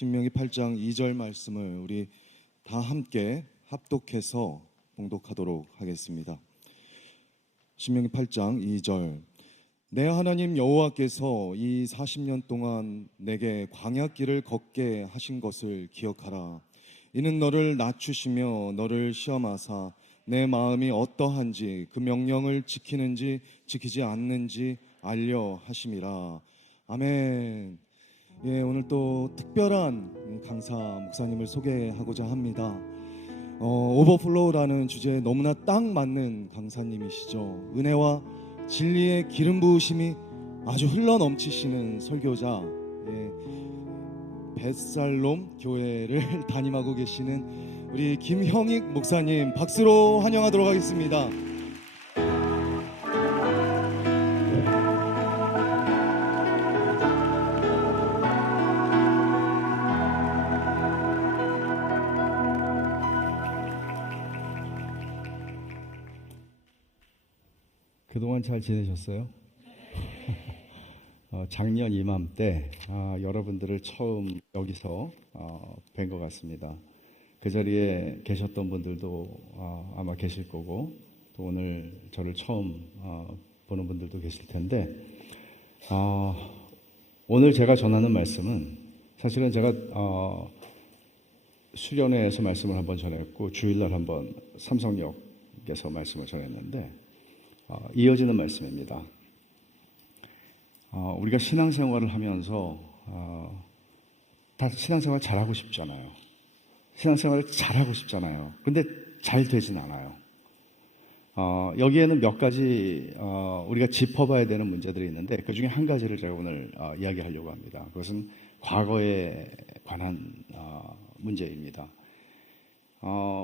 신명기 8장 2절 말씀을 우리 다 함께 합독해서 봉독하도록 하겠습니다. 신명기 8장 2절. 내 하나님 여호와께서 이 40년 동안 내게 광야길을 걷게 하신 것을 기억하라. 이는 너를 낮추시며 너를 시험하사 내 마음이 어떠한지 그 명령을 지키는지 지키지 않는지 알려 하심이라. 아멘. 예, 오늘 또 특별한 강사 목사님을 소개하고자 합니다. 오버플로우라는 주제에 너무나 딱 맞는 강사님이시죠. 은혜와 진리의 기름 부으심이 아주 흘러넘치시는 설교자, 예, 벳살롬 교회를 담임하고 계시는 우리 김형익 목사님, 박수로 환영하도록 하겠습니다. 그동안 잘 지내셨어요? 작년 이맘때 여러분들을 처음 여기서 뵌 것 같습니다. 그 자리에 계셨던 분들도 아마 계실 거고, 또 오늘 저를 처음 보는 분들도 계실 텐데, 오늘 제가 전하는 말씀은 사실은 제가 수련회에서 말씀을 한번 전했고, 주일날 한번 삼성역에서 말씀을 전했는데, 이어지는 말씀입니다. 우리가 신앙생활을 하면서 다 신앙생활 잘하고 싶잖아요. 신앙생활을 잘하고 싶잖아요. 근데 잘 되진 않아요. 여기에는 몇 가지 우리가 짚어봐야 되는 문제들이 있는데, 그 중에 한 가지를 제가 오늘 이야기하려고 합니다. 그것은 과거에 관한 문제입니다.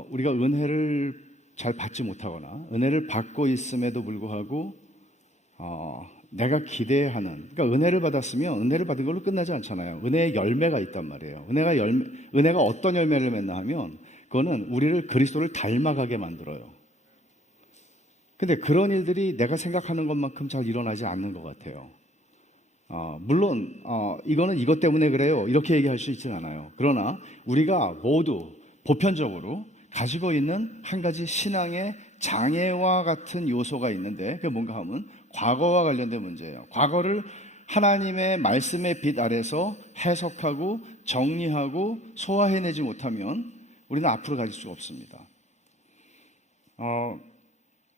우리가 은혜를 잘 받지 못하거나 은혜를 받고 있음에도 불구하고 내가 기대하는, 그러니까 은혜를 받았으면 은혜를 받은 걸로 끝나지 않잖아요. 은혜의 열매가 있단 말이에요. 은혜가 어떤 열매를 맺나 하면 그거는 우리를 그리스도를 닮아가게 만들어요. 근데 그런 일들이 내가 생각하는 것만큼 잘 일어나지 않는 것 같아요. 물론 이거는 이것 때문에 그래요, 이렇게 얘기할 수 있진 않아요. 그러나 우리가 모두 보편적으로 가지고 있는 한 가지 신앙의 장애와 같은 요소가 있는데, 그게 뭔가 하면 과거와 관련된 문제예요. 과거를 하나님의 말씀의 빛 아래서 해석하고 정리하고 소화해내지 못하면 우리는 앞으로 갈 수가 없습니다.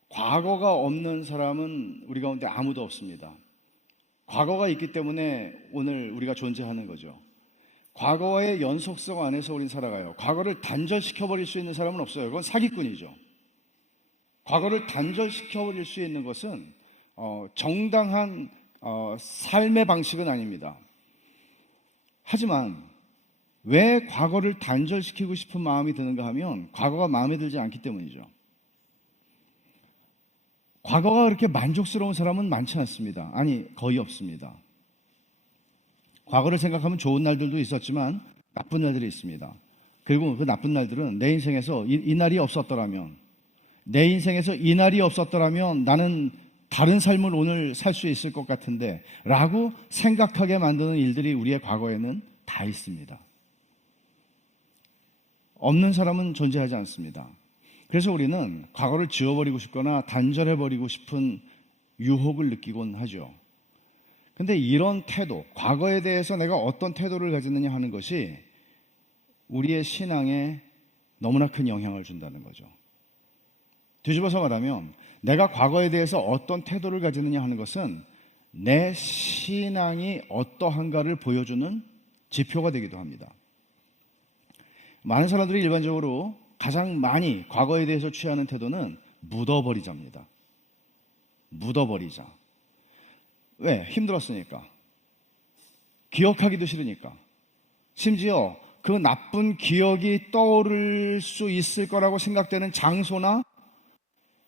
과거가 없는 사람은 우리 가운데 아무도 없습니다. 과거가 있기 때문에 오늘 우리가 존재하는 거죠. 과거의 연속성 안에서 우린 살아가요. 과거를 단절시켜버릴 수 있는 사람은 없어요. 그건 사기꾼이죠. 과거를 단절시켜버릴 수 있는 것은 정당한 삶의 방식은 아닙니다. 하지만 왜 과거를 단절시키고 싶은 마음이 드는가 하면 과거가 마음에 들지 않기 때문이죠. 과거가 그렇게 만족스러운 사람은 많지 않습니다. 아니, 거의 없습니다. 과거를 생각하면 좋은 날들도 있었지만 나쁜 날들이 있습니다. 그리고 그 나쁜 날들은 내 인생에서 이 날이 없었더라면, 내 인생에서 이 날이 없었더라면 나는 다른 삶을 오늘 살 수 있을 것 같은데 라고 생각하게 만드는 일들이 우리의 과거에는 다 있습니다. 없는 사람은 존재하지 않습니다. 그래서 우리는 과거를 지워버리고 싶거나 단절해버리고 싶은 유혹을 느끼곤 하죠. 근데 이런 태도, 과거에 대해서 내가 어떤 태도를 가졌느냐 하는 것이 우리의 신앙에 너무나 큰 영향을 준다는 거죠. 뒤집어서 말하면 내가 과거에 대해서 어떤 태도를 가졌느냐 하는 것은 내 신앙이 어떠한가를 보여주는 지표가 되기도 합니다. 많은 사람들이 일반적으로 가장 많이 과거에 대해서 취하는 태도는 묻어버리자입니다. 묻어버리자. 왜? 힘들었으니까. 기억하기도 싫으니까. 심지어 그 나쁜 기억이 떠오를 수 있을 거라고 생각되는 장소나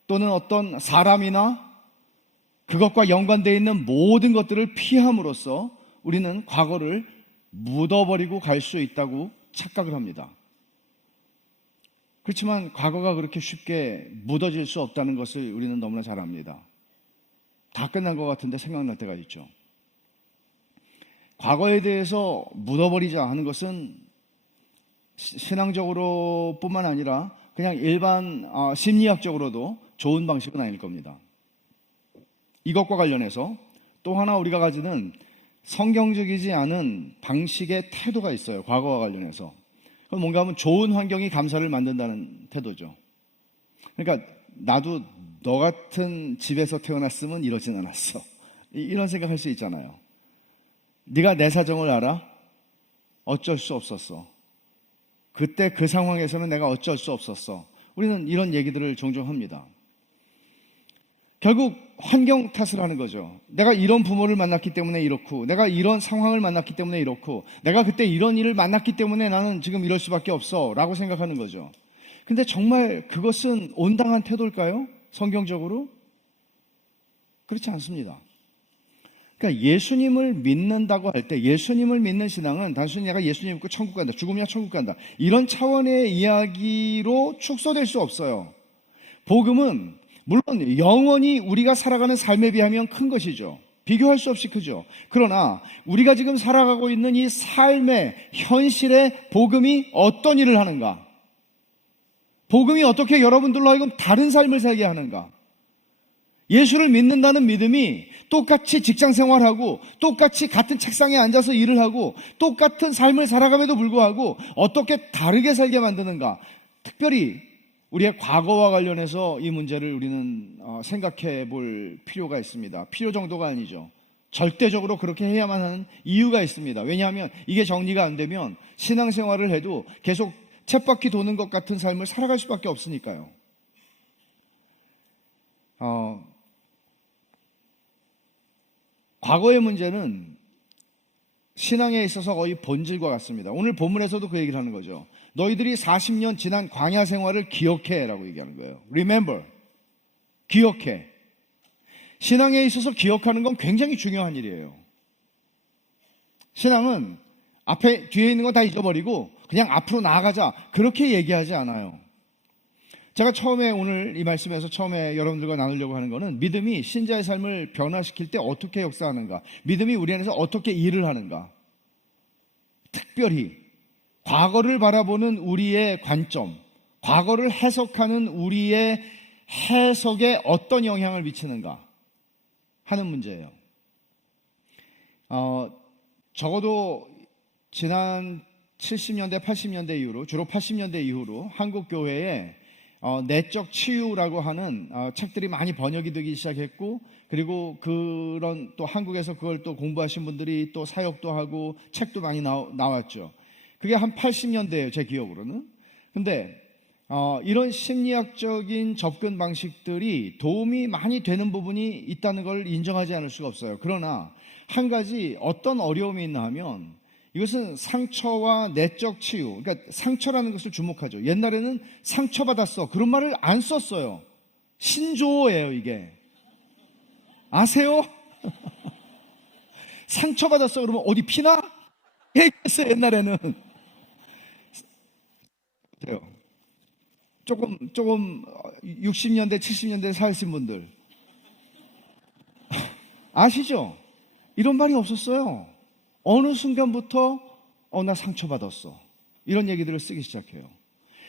또는 어떤 사람이나 그것과 연관되어 있는 모든 것들을 피함으로써 우리는 과거를 묻어버리고 갈 수 있다고 착각을 합니다. 그렇지만 과거가 그렇게 쉽게 묻어질 수 없다는 것을 우리는 너무나 잘 압니다. 다 끝난 것 같은데 생각날 때가 있죠. 과거에 대해서 묻어버리자 하는 것은 신앙적으로 뿐만 아니라 그냥 일반 심리학적으로도 좋은 방식은 아닐 겁니다. 이것과 관련해서 또 하나 우리가 가지는 성경적이지 않은 방식의 태도가 있어요. 과거와 관련해서. 그건 뭔가 하면 좋은 환경이 감사를 만든다는 태도죠. 그러니까 나도 너 같은 집에서 태어났으면 이러진 않았어. 이런 생각할 수 있잖아요. 네가 내 사정을 알아? 어쩔 수 없었어. 그때 그 상황에서는 내가 어쩔 수 없었어. 우리는 이런 얘기들을 종종 합니다. 결국 환경 탓을 하는 거죠. 내가 이런 부모를 만났기 때문에 이렇고, 내가 이런 상황을 만났기 때문에 이렇고, 내가 그때 이런 일을 만났기 때문에 나는 지금 이럴 수밖에 없어 라고 생각하는 거죠. 근데 정말 그것은 온당한 태도일까요? 성경적으로? 그렇지 않습니다. 그러니까 예수님을 믿는다고 할 때, 예수님을 믿는 신앙은 단순히 내가 예수님 믿고 천국 간다, 죽으면 천국 간다, 이런 차원의 이야기로 축소될 수 없어요. 복음은 물론 영원히 우리가 살아가는 삶에 비하면 큰 것이죠. 비교할 수 없이 크죠. 그러나 우리가 지금 살아가고 있는 이 삶의 현실의 복음이 어떤 일을 하는가? 복음이 어떻게 여러분들로 하여금 다른 삶을 살게 하는가? 예수를 믿는다는 믿음이 똑같이 직장 생활하고 똑같이 같은 책상에 앉아서 일을 하고 똑같은 삶을 살아감에도 불구하고 어떻게 다르게 살게 만드는가? 특별히 우리의 과거와 관련해서 이 문제를 우리는 생각해 볼 필요가 있습니다. 필요 정도가 아니죠. 절대적으로 그렇게 해야만 하는 이유가 있습니다. 왜냐하면 이게 정리가 안 되면 신앙생활을 해도 계속 쳇바퀴 도는 것 같은 삶을 살아갈 수밖에 없으니까요. 과거의 문제는 신앙에 있어서 거의 본질과 같습니다. 오늘 본문에서도 그 얘기를 하는 거죠. 너희들이 40년 지난 광야 생활을 기억해 라고 얘기하는 거예요. Remember. 기억해. 신앙에 있어서 기억하는 건 굉장히 중요한 일이에요. 신앙은 뒤에 있는 거 다 잊어버리고 그냥 앞으로 나아가자, 그렇게 얘기하지 않아요. 제가 처음에 오늘 이 말씀에서 처음에 여러분들과 나누려고 하는 거는 믿음이 신자의 삶을 변화시킬 때 어떻게 역사하는가, 믿음이 우리 안에서 어떻게 일을 하는가, 특별히 과거를 바라보는 우리의 관점, 과거를 해석하는 우리의 해석에 어떤 영향을 미치는가 하는 문제예요. 적어도 지난 70년대, 80년대 이후로, 주로 80년대 이후로 한국 교회에 내적 치유라고 하는 책들이 많이 번역이 되기 시작했고, 그리고 그런 또 한국에서 그걸 또 공부하신 분들이 또 사역도 하고 책도 많이 나왔죠. 그게 한 80년대예요, 제 기억으로는. 근데 이런 심리학적인 접근 방식들이 도움이 많이 되는 부분이 있다는 걸 인정하지 않을 수가 없어요. 그러나 한 가지 어떤 어려움이 있나 하면 이것은 상처와 내적 치유, 그러니까 상처라는 것을 주목하죠. 옛날에는 상처받았어, 그런 말을 안 썼어요. 신조어예요, 이게. 아세요? 상처받았어 그러면 어디 피나? 얘기했어요, 옛날에는. 조금 60년대, 70년대 사신 분들 아시죠? 이런 말이 없었어요. 어느 순간부터 나 상처받았어, 이런 얘기들을 쓰기 시작해요.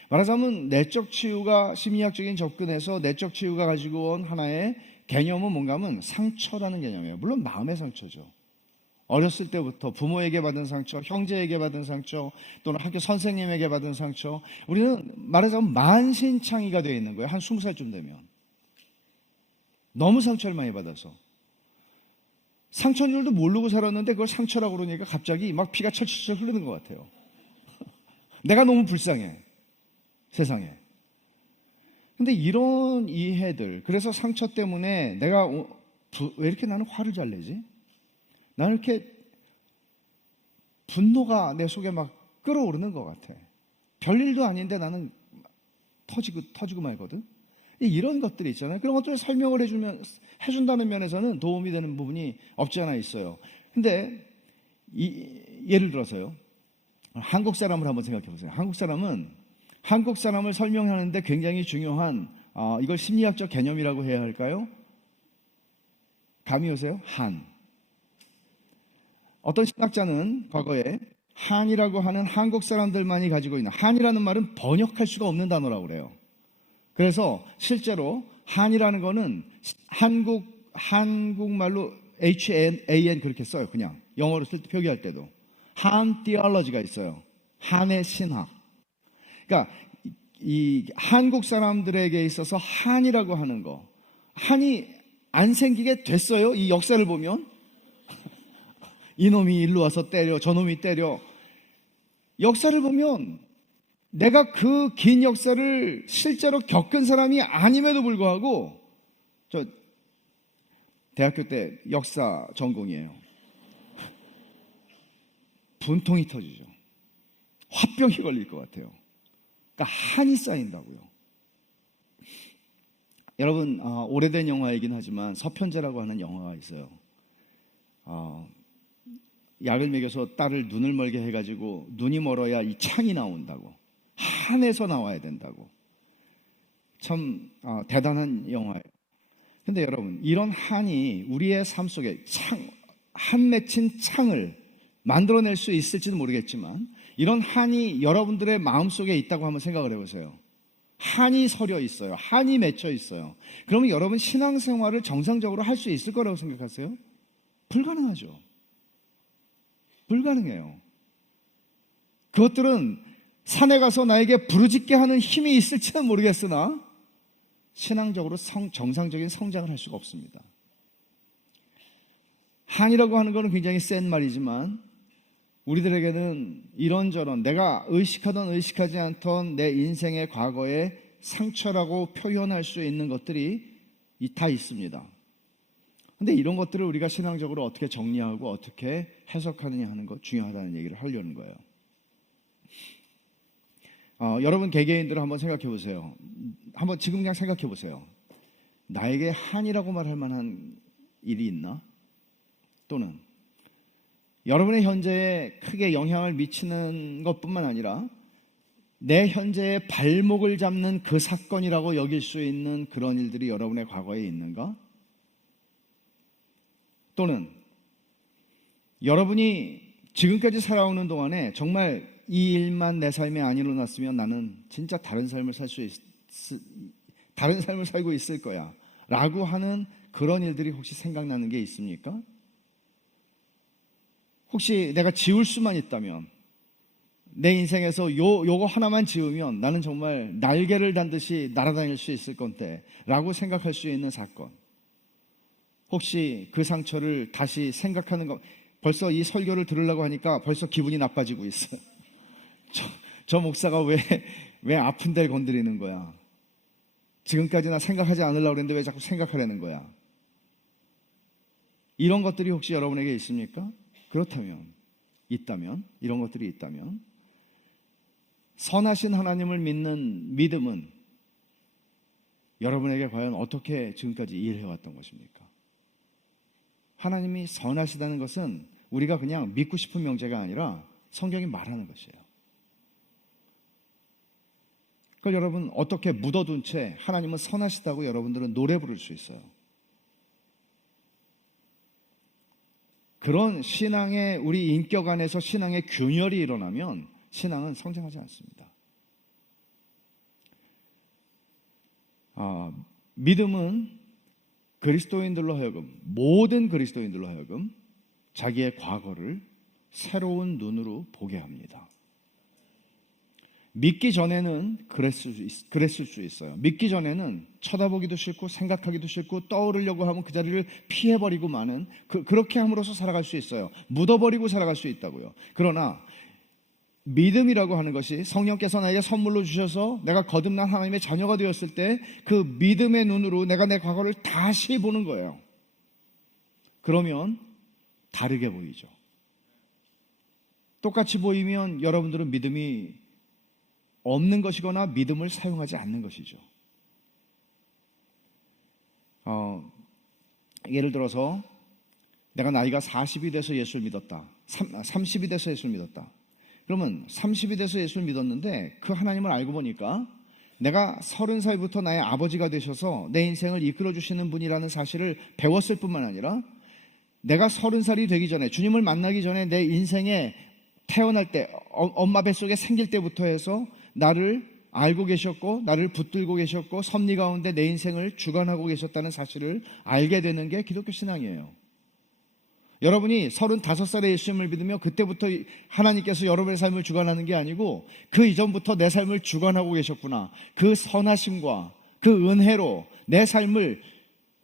말하자면 내적 치유가, 심리학적인 접근에서 내적 치유가 가지고 온 하나의 개념은 뭔가 하면 상처라는 개념이에요. 물론 마음의 상처죠. 어렸을 때부터 부모에게 받은 상처, 형제에게 받은 상처, 또는 학교 선생님에게 받은 상처, 우리는 말하자면 만신창이가 되어 있는 거예요. 한 20살쯤 되면. 너무 상처를 많이 받아서. 상처인 줄도 모르고 살았는데 그걸 상처라고 그러니까 갑자기 막 피가 철철 흐르는 것 같아요. 내가 너무 불쌍해, 세상에. 근데 이런 이해들, 그래서 상처 때문에 내가 왜 이렇게 나는 화를 잘 내지? 나는 이렇게 분노가 내 속에 막 끓어오르는 것 같아. 별일도 아닌데 나는 터지고 말거든. 이런 것들이 있잖아요. 그런 것들을 설명을 해준다는 면에서는 도움이 되는 부분이 없지 않아 있어요. 근데 예를 들어서요, 한국 사람을 한번 생각해 보세요. 한국 사람을 설명하는데 굉장히 중요한, 이걸 심리학적 개념이라고 해야 할까요? 감이 오세요? 어떤 신학자는 과거에 한이라고 하는 한국 사람들만이 가지고 있는, 한이라는 말은 번역할 수가 없는 단어라고 그래요. 그래서 실제로 한이라는 거는 한국말로 HAN 그렇게 써요. 그냥 영어로 쓸 때 표기할 때도 한 티올로지가 있어요. 한의 신학. 그러니까 이 한국 사람들에게 있어서 한이라고 하는 거, 한이 안 생기게 됐어요. 이 역사를 보면 이놈이 일로 와서 때려, 저놈이 때려. 역사를 보면 내가 그 긴 역사를 실제로 겪은 사람이 아님에도 불구하고, 저 대학교 때 역사 전공이에요. 분통이 터지죠. 화병이 걸릴 것 같아요. 그러니까 한이 쌓인다고요. 여러분, 오래된 영화이긴 하지만 서편제라고 하는 영화가 있어요. 약을 먹여서 딸을 눈을 멀게 해가지고 눈이 멀어야 이 창이 나온다고, 한에서 나와야 된다고. 참 대단한 영화예요. 근데 여러분, 이런 한이 우리의 삶 속에 한 맺힌 창을 만들어낼 수 있을지도 모르겠지만, 이런 한이 여러분들의 마음속에 있다고 한번 생각을 해보세요. 한이 서려 있어요. 한이 맺혀 있어요. 그러면 여러분 신앙생활을 정상적으로 할 수 있을 거라고 생각하세요? 불가능하죠. 불가능해요. 그것들은 산에 가서 나에게 부르짖게 하는 힘이 있을지는 모르겠으나 신앙적으로 정상적인 성장을 할 수가 없습니다. 한이라고 하는 것은 굉장히 센 말이지만 우리들에게는 이런저런 내가 의식하던 의식하지 않던 내 인생의 과거의 상처라고 표현할 수 있는 것들이 다 있습니다. 근데 이런 것들을 우리가 신앙적으로 어떻게 정리하고 어떻게 해석하느냐 하는 것 중요하다는 얘기를 하려는 거예요. 여러분 개개인들을 한번 생각해 보세요. 한번 지금 그냥 생각해 보세요. 나에게 한이라고 말할 만한 일이 있나? 또는 여러분의 현재에 크게 영향을 미치는 것뿐만 아니라 내 현재의 발목을 잡는 그 사건이라고 여길 수 있는 그런 일들이 여러분의 과거에 있는가? 또는 여러분이 지금까지 살아오는 동안에 정말 이 일만 내 삶에 안 일어났으면 나는 진짜 다른 삶을 다른 삶을 살고 있을 거야 라고 하는 그런 일들이 혹시 생각나는 게 있습니까? 혹시 내가 지울 수만 있다면, 내 인생에서 요거 하나만 지우면 나는 정말 날개를 단 듯이 날아다닐 수 있을 건데 라고 생각할 수 있는 사건, 혹시 그 상처를 다시 생각하는 것, 벌써 이 설교를 들으려고 하니까 벌써 기분이 나빠지고 있어요. 저 목사가 왜 아픈 데를 건드리는 거야? 지금까지 나 생각하지 않으려고 그랬는데 왜 자꾸 생각하려는 거야? 이런 것들이 혹시 여러분에게 있습니까? 그렇다면, 이런 것들이 있다면, 선하신 하나님을 믿는 믿음은 여러분에게 과연 어떻게 지금까지 일해왔던 것입니까? 하나님이 선하시다는 것은 우리가 그냥 믿고 싶은 명제가 아니라 성경이 말하는 것이에요. 그걸 여러분 어떻게 묻어둔 채 하나님은 선하시다고 여러분들은 노래 부를 수 있어요? 그런 신앙의 우리 인격 안에서 신앙의 균열이 일어나면 신앙은 성장하지 않습니다. 믿음은 그리스도인들로 하여금, 모든 그리스도인들로 하여금 자기의 과거를 새로운 눈으로 보게 합니다. 믿기 전에는 그랬을 수 있어요. 믿기 전에는 쳐다보기도 싫고 생각하기도 싫고 떠오르려고 하면 그 자리를 피해버리고 마는, 그렇게 함으로써 살아갈 수 있어요. 묻어버리고 살아갈 수 있다고요. 그러나 믿음이라고 하는 것이 성령께서 나에게 선물로 주셔서 내가 거듭난 하나님의 자녀가 되었을 때 그 믿음의 눈으로 내가 내 과거를 다시 보는 거예요. 그러면 다르게 보이죠. 똑같이 보이면 여러분들은 믿음이 없는 것이거나 믿음을 사용하지 않는 것이죠. 예를 들어서 내가 나이가 40이 돼서 예수를 믿었다. 30이 돼서 예수를 믿었다. 그러면 30이 돼서 예수를 믿었는데 그 하나님을 알고 보니까 내가 30살부터 나의 아버지가 되셔서 내 인생을 이끌어 주시는 분이라는 사실을 배웠을 뿐만 아니라 내가 30살이 되기 전에, 주님을 만나기 전에 내 인생에 태어날 때, 엄마 뱃속에 생길 때부터 해서 나를 알고 계셨고 나를 붙들고 계셨고 섭리 가운데 내 인생을 주관하고 계셨다는 사실을 알게 되는 게 기독교 신앙이에요. 여러분이 35살에 예수님을 믿으며 그때부터 하나님께서 여러분의 삶을 주관하는 게 아니고 그 이전부터 내 삶을 주관하고 계셨구나, 그 선하심과 그 은혜로 내 삶을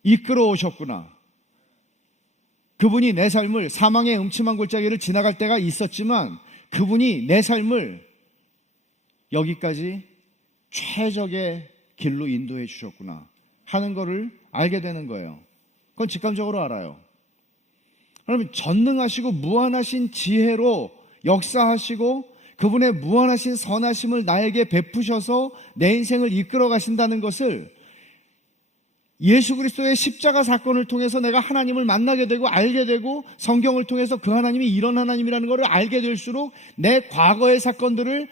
이끌어 오셨구나, 그분이 내 삶을 사망의 음침한 골짜기를 지나갈 때가 있었지만 그분이 내 삶을 여기까지 최적의 길로 인도해 주셨구나 하는 것을 알게 되는 거예요. 그건 직감적으로 알아요. 그러면 전능하시고 무한하신 지혜로 역사하시고 그분의 무한하신 선하심을 나에게 베푸셔서 내 인생을 이끌어 가신다는 것을 예수 그리스도의 십자가 사건을 통해서 내가 하나님을 만나게 되고 알게 되고 성경을 통해서 그 하나님이 이런 하나님이라는 것을 알게 될수록 내 과거의 사건들을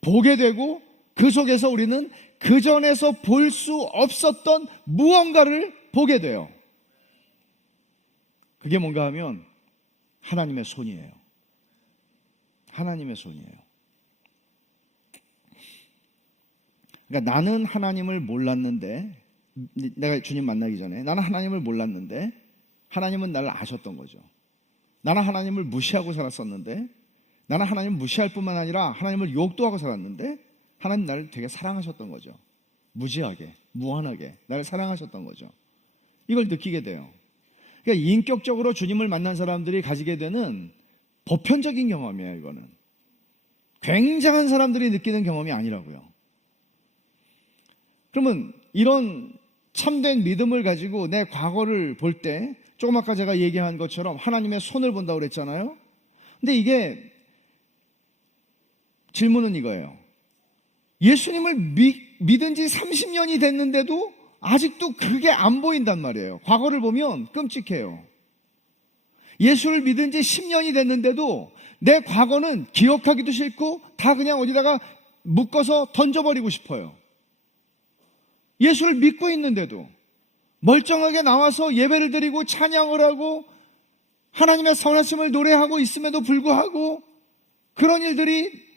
보게 되고 그 속에서 우리는 그전에서 볼 수 없었던 무언가를 보게 돼요. 그게 뭔가 하면 하나님의 손이에요. 하나님의 손이에요. 그러니까 나는 하나님을 몰랐는데, 내가 주님 만나기 전에 나는 하나님을 몰랐는데 하나님은 나를 아셨던 거죠. 나는 하나님을 무시하고 살았었는데, 나는 하나님을 무시할 뿐만 아니라 하나님을 욕도 하고 살았는데 하나님 나를 되게 사랑하셨던 거죠. 무지하게, 무한하게 나를 사랑하셨던 거죠. 이걸 느끼게 돼요. 그러니까 인격적으로 주님을 만난 사람들이 가지게 되는 보편적인 경험이에요. 이거는 굉장한 사람들이 느끼는 경험이 아니라고요. 그러면 이런 참된 믿음을 가지고 내 과거를 볼 때 조금 아까 제가 얘기한 것처럼 하나님의 손을 본다고 그랬잖아요. 근데 이게 질문은 이거예요. 예수님을 믿은 지 30년이 됐는데도 아직도 그게 안 보인단 말이에요. 과거를 보면 끔찍해요. 예수를 믿은 지 10년이 됐는데도 내 과거는 기억하기도 싫고 다 그냥 어디다가 묶어서 던져버리고 싶어요. 예수를 믿고 있는데도 멀쩡하게 나와서 예배를 드리고 찬양을 하고 하나님의 선하심을 노래하고 있음에도 불구하고 그런 일들이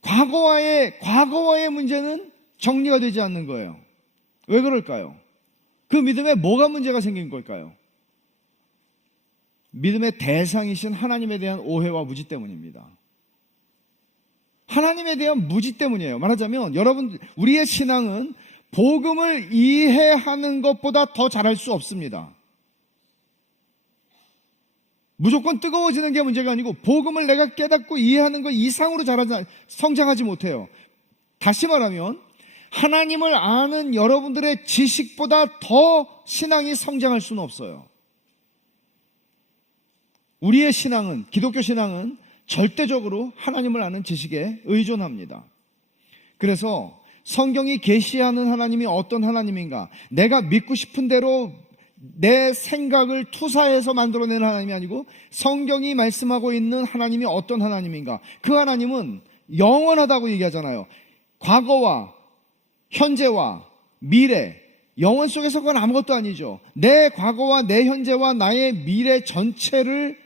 과거와의 문제는 정리가 되지 않는 거예요. 왜 그럴까요? 그 믿음에 뭐가 문제가 생긴 걸까요? 믿음의 대상이신 하나님에 대한 오해와 무지 때문입니다. 하나님에 대한 무지 때문이에요. 말하자면 여러분, 우리의 신앙은 복음을 이해하는 것보다 더 잘할 수 없습니다. 무조건 뜨거워지는 게 문제가 아니고 복음을 내가 깨닫고 이해하는 것 이상으로 성장하지 못해요. 다시 말하면 하나님을 아는 여러분들의 지식보다 더 신앙이 성장할 수는 없어요. 우리의 신앙은, 기독교 신앙은 절대적으로 하나님을 아는 지식에 의존합니다. 그래서 성경이 계시하는 하나님이 어떤 하나님인가, 내가 믿고 싶은 대로 내 생각을 투사해서 만들어내는 하나님이 아니고 성경이 말씀하고 있는 하나님이 어떤 하나님인가, 그 하나님은 영원하다고 얘기하잖아요. 과거와 현재와 미래, 영원 속에서 그건 아무것도 아니죠. 내 과거와 내 현재와 나의 미래 전체를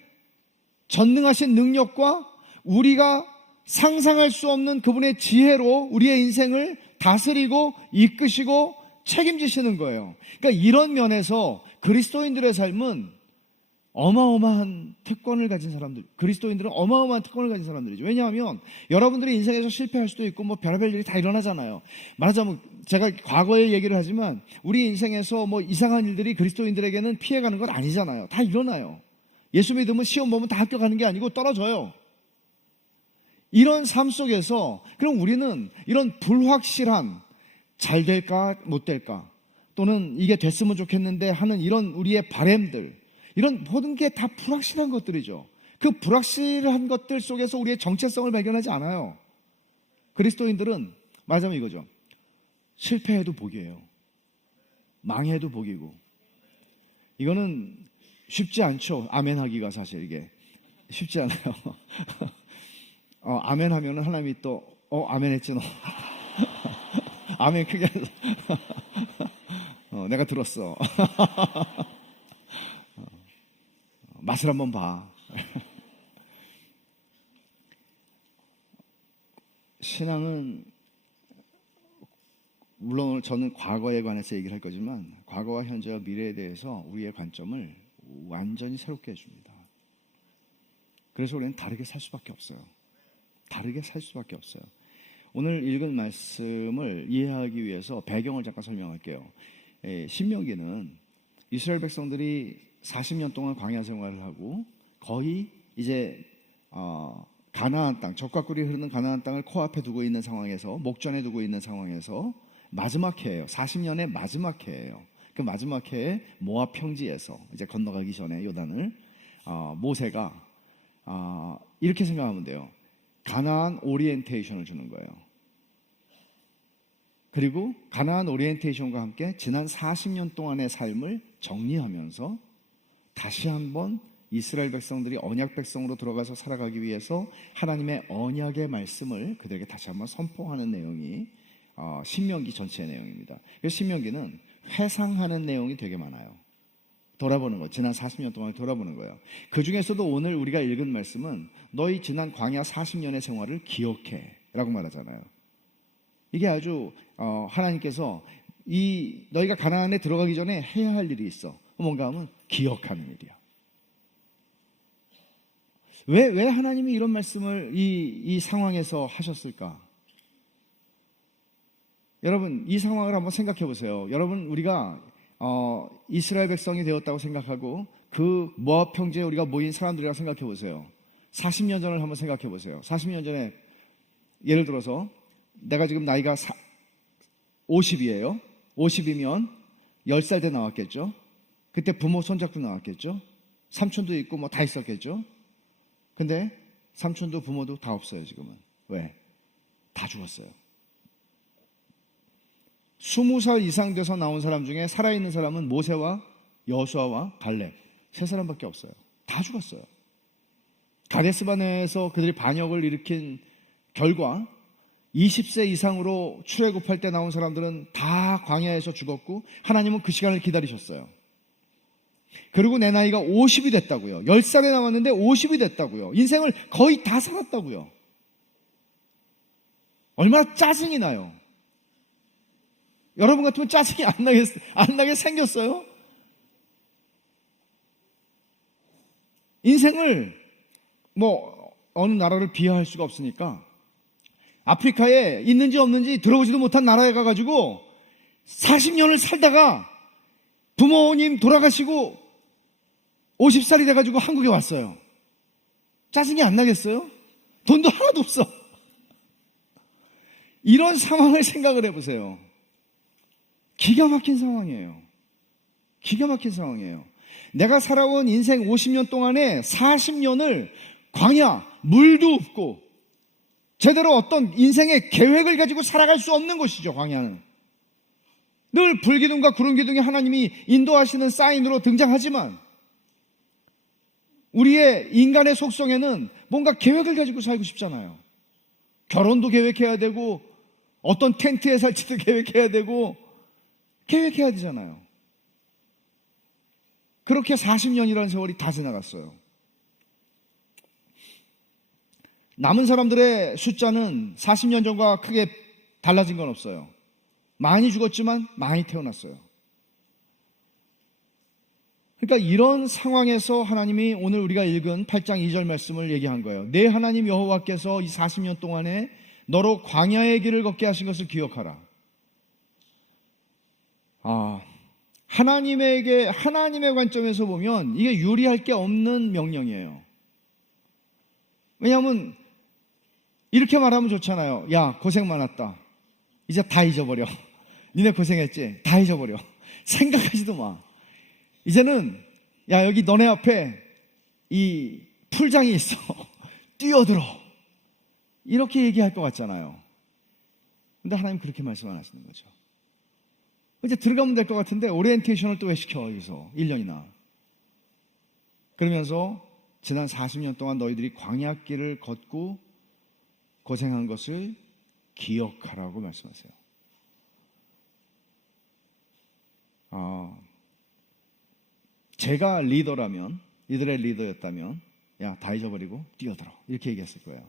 전능하신 능력과 우리가 상상할 수 없는 그분의 지혜로 우리의 인생을 다스리고 이끄시고 책임지시는 거예요. 그러니까 이런 면에서 그리스도인들의 삶은 어마어마한 특권을 가진 사람들, 그리스도인들은 어마어마한 특권을 가진 사람들이죠. 왜냐하면 여러분들이 인생에서 실패할 수도 있고 뭐 별의별 일이 다 일어나잖아요. 말하자면 제가 과거의 얘기를 하지만 우리 인생에서 뭐 이상한 일들이 그리스도인들에게는 피해가는 건 아니잖아요. 다 일어나요. 예수 믿으면 시험 보면 다 합격하는 게 아니고 떨어져요. 이런 삶 속에서 그럼 우리는 이런 불확실한, 잘 될까 못 될까, 또는 이게 됐으면 좋겠는데 하는 이런 우리의 바램들, 이런 모든 게 다 불확실한 것들이죠. 그 불확실한 것들 속에서 우리의 정체성을 발견하지 않아요. 그리스도인들은 말하자면 이거죠. 실패해도 복이에요. 망해도 복이고. 이거는 쉽지 않죠. 아멘 하기가 사실 이게 쉽지 않아요. 아멘 하면은 하나님이 또 아멘 했지 너. 아멘 크게 해서 내가 들었어. 맛을 한번 봐. 신앙은 물론 오늘 저는 과거에 관해서 얘기를 할 거지만 과거와 현재와 미래에 대해서 우리의 관점을 완전히 새롭게 해줍니다. 그래서 우리는 다르게 살 수밖에 없어요. 다르게 살 수밖에 없어요. 오늘 읽은 말씀을 이해하기 위해서 배경을 잠깐 설명할게요. 신명기는 이스라엘 백성들이 40년 동안 광야 생활을 하고 거의 이제 가나안 땅, 적과 꿀이 흐르는 가나안 땅을 코앞에 두고 있는 상황에서, 목전에 두고 있는 상황에서 마지막 해예요. 40년의 마지막 해예요. 그 마지막 해에 모압 평지에서 이제 건너가기 전에 요단을 모세가 이렇게 생각하면 돼요. 가나안 오리엔테이션을 주는 거예요. 그리고 가나안 오리엔테이션과 함께 지난 40년 동안의 삶을 정리하면서 다시 한번 이스라엘 백성들이 언약 백성으로 들어가서 살아가기 위해서 하나님의 언약의 말씀을 그들에게 다시 한번 선포하는 내용이 신명기 전체의 내용입니다. 그래서 신명기는 회상하는 내용이 되게 많아요. 돌아보는 거, 지난 40년 동안 돌아보는 거예요. 그 중에서도 오늘 우리가 읽은 말씀은 너희 지난 광야 40년의 생활을 기억해 라고 말하잖아요. 이게 아주 하나님께서 너희가 가나안에 들어가기 전에 해야 할 일이 있어. 뭔가 하면 기억하는 일이야. 왜 하나님이 이런 말씀을 이 상황에서 하셨을까? 여러분, 이 상황을 한번 생각해 보세요. 여러분, 우리가 이스라엘 백성이 되었다고 생각하고 그 모압 평지에 우리가 모인 사람들이라고 생각해 보세요. 40년 전을 한번 생각해 보세요. 40년 전에 예를 들어서 내가 지금 나이가 50이에요. 50이면 10살 때 나왔겠죠. 그때 부모 손잡고 나왔겠죠. 삼촌도 있고 뭐 다 있었겠죠. 근데 삼촌도 부모도 다 없어요 지금은. 왜? 다 죽었어요. 20살 이상 돼서 나온 사람 중에 살아있는 사람은 모세와 여호수아와 갈렙 세 사람밖에 없어요. 다 죽었어요. 가데스바네에서 그들이 반역을 일으킨 결과 20세 이상으로 출애굽할 때 나온 사람들은 다 광야에서 죽었고 하나님은 그 시간을 기다리셨어요. 그리고 내 나이가 50이 됐다고요. 10살에 나왔는데 50이 됐다고요. 인생을 거의 다 살았다고요. 얼마나 짜증이 나요. 여러분 같으면 짜증이 안 나게 생겼어요? 인생을 뭐 어느 나라를 비하할 수가 없으니까 아프리카에 있는지 없는지 들어보지도 못한 나라에 가가지고 40년을 살다가 부모님 돌아가시고 50살이 돼가지고 한국에 왔어요. 짜증이 안 나겠어요? 돈도 하나도 없어. 이런 상황을 생각을 해보세요. 기가 막힌 상황이에요. 기가 막힌 상황이에요. 내가 살아온 인생 50년 동안에 40년을 광야, 물도 없고 제대로 어떤 인생의 계획을 가지고 살아갈 수 없는 곳이죠. 광야는 늘 불기둥과 구름기둥이 하나님이 인도하시는 사인으로 등장하지만 우리의 인간의 속성에는 뭔가 계획을 가지고 살고 싶잖아요. 결혼도 계획해야 되고 어떤 텐트에 살지도 계획해야 되고 계획해야 되잖아요. 그렇게 40년이라는 세월이 다 지나갔어요. 남은 사람들의 숫자는 40년 전과 크게 달라진 건 없어요. 많이 죽었지만 많이 태어났어요. 그러니까 이런 상황에서 하나님이 오늘 우리가 읽은 8장 2절 말씀을 얘기한 거예요. 내 하나님 여호와께서 이 40년 동안에 너로 광야의 길을 걷게 하신 것을 기억하라. 하나님의 관점에서 보면 이게 유리할 게 없는 명령이에요. 왜냐하면 이렇게 말하면 좋잖아요. 야, 고생 많았다. 이제 다 잊어버려. 니네 고생했지? 다 잊어버려. 생각하지도 마. 이제는 야, 여기 너네 앞에 이 풀장이 있어. 뛰어들어. 이렇게 얘기할 것 같잖아요. 근데 하나님 그렇게 말씀 안 하시는 거죠. 이제 들어가면 될 것 같은데 오리엔테이션을 또 왜 시켜 여기서 1년이나. 그러면서 지난 40년 동안 너희들이 광야길을 걷고 고생한 것을 기억하라고 말씀하세요. 제가 리더라면 이들의 리더였다면 야, 다 잊어버리고 뛰어들어 이렇게 얘기했을 거예요.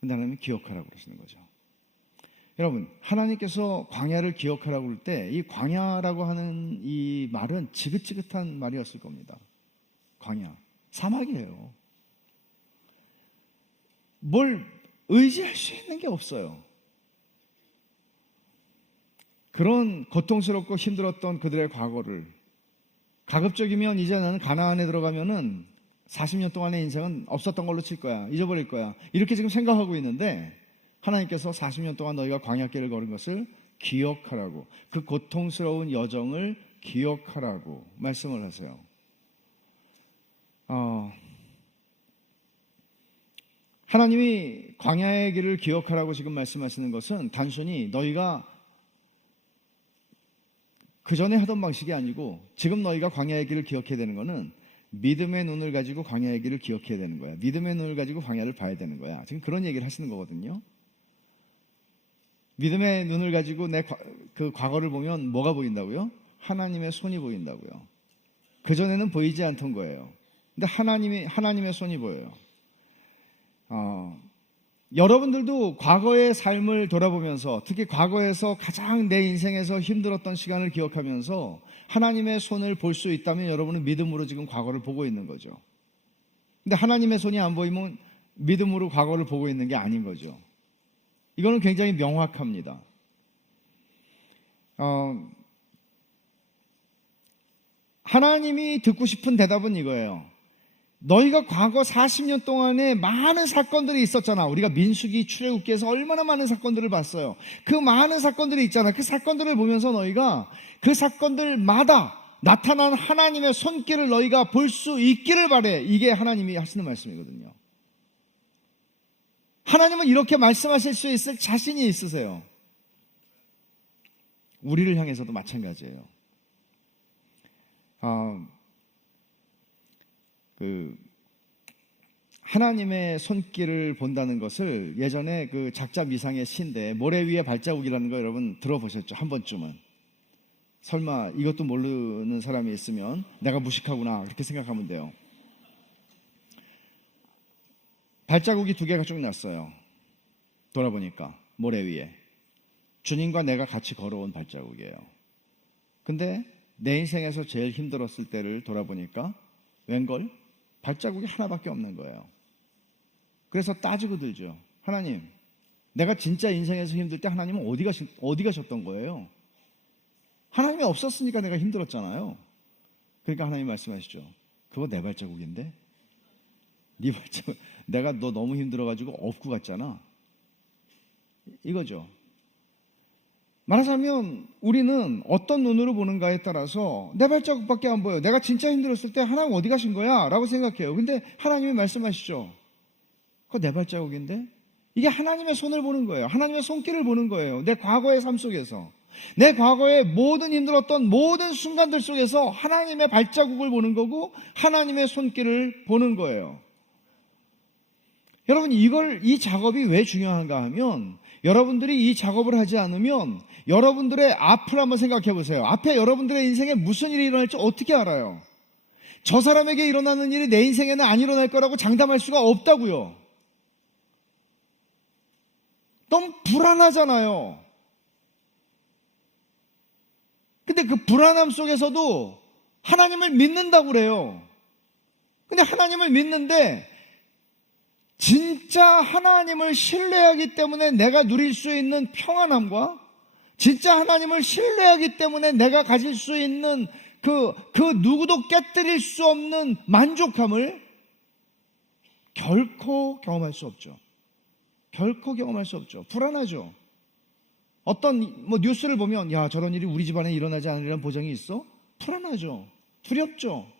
근데 하나님은 기억하라고 그러시는 거죠. 여러분, 하나님께서 광야를 기억하라고 그럴 때 이 광야라고 하는 이 말은 지긋지긋한 말이었을 겁니다. 광야, 사막이에요. 뭘 의지할 수 있는 게 없어요. 그런 고통스럽고 힘들었던 그들의 과거를 가급적이면 이제 나는 가나안에 들어가면은 40년 동안의 인생은 없었던 걸로 칠 거야. 잊어버릴 거야. 이렇게 지금 생각하고 있는데 하나님께서 40년 동안 너희가 광야길을 걸은 것을 기억하라고, 그 고통스러운 여정을 기억하라고 말씀을 하세요. 하나님이 광야의 길을 기억하라고 지금 말씀하시는 것은 단순히 너희가 그 전에 하던 방식이 아니고 지금 너희가 광야의 길을 기억해야 되는 것은 믿음의 눈을 가지고 광야의 길을 기억해야 되는 거야. 믿음의 눈을 가지고 광야를 봐야 되는 거야. 지금 그런 얘기를 하시는 거거든요. 믿음의 눈을 가지고 그 과거를 보면 뭐가 보인다고요? 하나님의 손이 보인다고요. 그전에는 보이지 않던 거예요. 근데 하나님의 손이 보여요. 여러분들도 과거의 삶을 돌아보면서 특히 과거에서 가장 내 인생에서 힘들었던 시간을 기억하면서 하나님의 손을 볼 수 있다면 여러분은 믿음으로 지금 과거를 보고 있는 거죠. 근데 하나님의 손이 안 보이면 믿음으로 과거를 보고 있는 게 아닌 거죠. 이거는 굉장히 명확합니다. 하나님이 듣고 싶은 대답은 이거예요. 너희가 과거 40년 동안에 많은 사건들이 있었잖아. 우리가 민수기 출애굽기에서 얼마나 많은 사건들을 봤어요. 그 많은 사건들이 있잖아. 그 사건들을 보면서 너희가 그 사건들마다 나타난 하나님의 손길을 너희가 볼 수 있기를 바래. 이게 하나님이 하시는 말씀이거든요. 하나님은 이렇게 말씀하실 수 있을 자신이 있으세요. 우리를 향해서도 마찬가지예요. 하나님의 손길을 본다는 것을 예전에 그 작자 미상의 시인데 모래 위에 발자국이라는 거 여러분 들어보셨죠? 한 번쯤은. 설마 이것도 모르는 사람이 있으면 내가 무식하구나 그렇게 생각하면 돼요. 발자국이 2개가 쭉 났어요. 돌아보니까 모래 위에 주님과 내가 같이 걸어온 발자국이에요. 근데 내 인생에서 제일 힘들었을 때를 돌아보니까 웬걸? 발자국이 하나밖에 없는 거예요. 그래서 따지고 들죠. 하나님, 내가 진짜 인생에서 힘들 때 하나님은 어디 가셨던 거예요? 하나님이 없었으니까 내가 힘들었잖아요. 그러니까 하나님 말씀하시죠. 그거 내 발자국인데? 네 발자국, 내가 너 너무 힘들어가지고 업고 갔잖아. 이거죠. 말하자면 우리는 어떤 눈으로 보는가에 따라서 내 발자국밖에 안 보여요. 내가 진짜 힘들었을 때 하나님 어디 가신 거야? 라고 생각해요. 근데 하나님이 말씀하시죠. 그거 내 발자국인데? 이게 하나님의 손을 보는 거예요. 하나님의 손길을 보는 거예요. 내 과거의 삶 속에서. 내 과거의 모든 힘들었던 모든 순간들 속에서 하나님의 발자국을 보는 거고 하나님의 손길을 보는 거예요. 여러분, 이 작업이 왜 중요한가 하면 여러분들이 이 작업을 하지 않으면 여러분들의 앞을 한번 생각해 보세요. 앞에 여러분들의 인생에 무슨 일이 일어날지 어떻게 알아요? 저 사람에게 일어나는 일이 내 인생에는 안 일어날 거라고 장담할 수가 없다고요. 너무 불안하잖아요. 근데 그 불안함 속에서도 하나님을 믿는다고 그래요. 근데 하나님을 믿는데 진짜 하나님을 신뢰하기 때문에 내가 누릴 수 있는 평안함과 진짜 하나님을 신뢰하기 때문에 내가 가질 수 있는 그 누구도 깨뜨릴 수 없는 만족함을 결코 경험할 수 없죠. 결코 경험할 수 없죠. 불안하죠. 어떤 뉴스를 보면 야, 저런 일이 우리 집안에 일어나지 않으리라는 보장이 있어? 불안하죠. 두렵죠.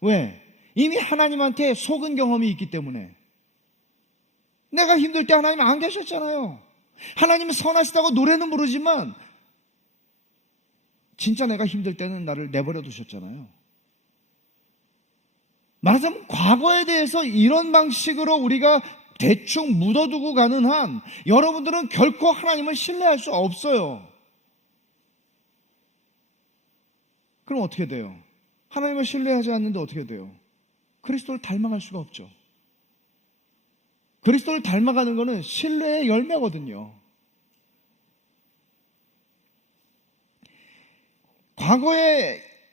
왜? 이미 하나님한테 속은 경험이 있기 때문에. 내가 힘들 때 하나님 안 계셨잖아요. 하나님은 선하시다고 노래는 부르지만 진짜 내가 힘들 때는 나를 내버려 두셨잖아요. 말하자면 과거에 대해서 이런 방식으로 우리가 대충 묻어두고 가는 한 여러분들은 결코 하나님을 신뢰할 수 없어요. 그럼 어떻게 돼요? 하나님을 신뢰하지 않는데 어떻게 돼요? 그리스도를 닮아갈 수가 없죠. 그리스도를 닮아가는 것은 신뢰의 열매거든요.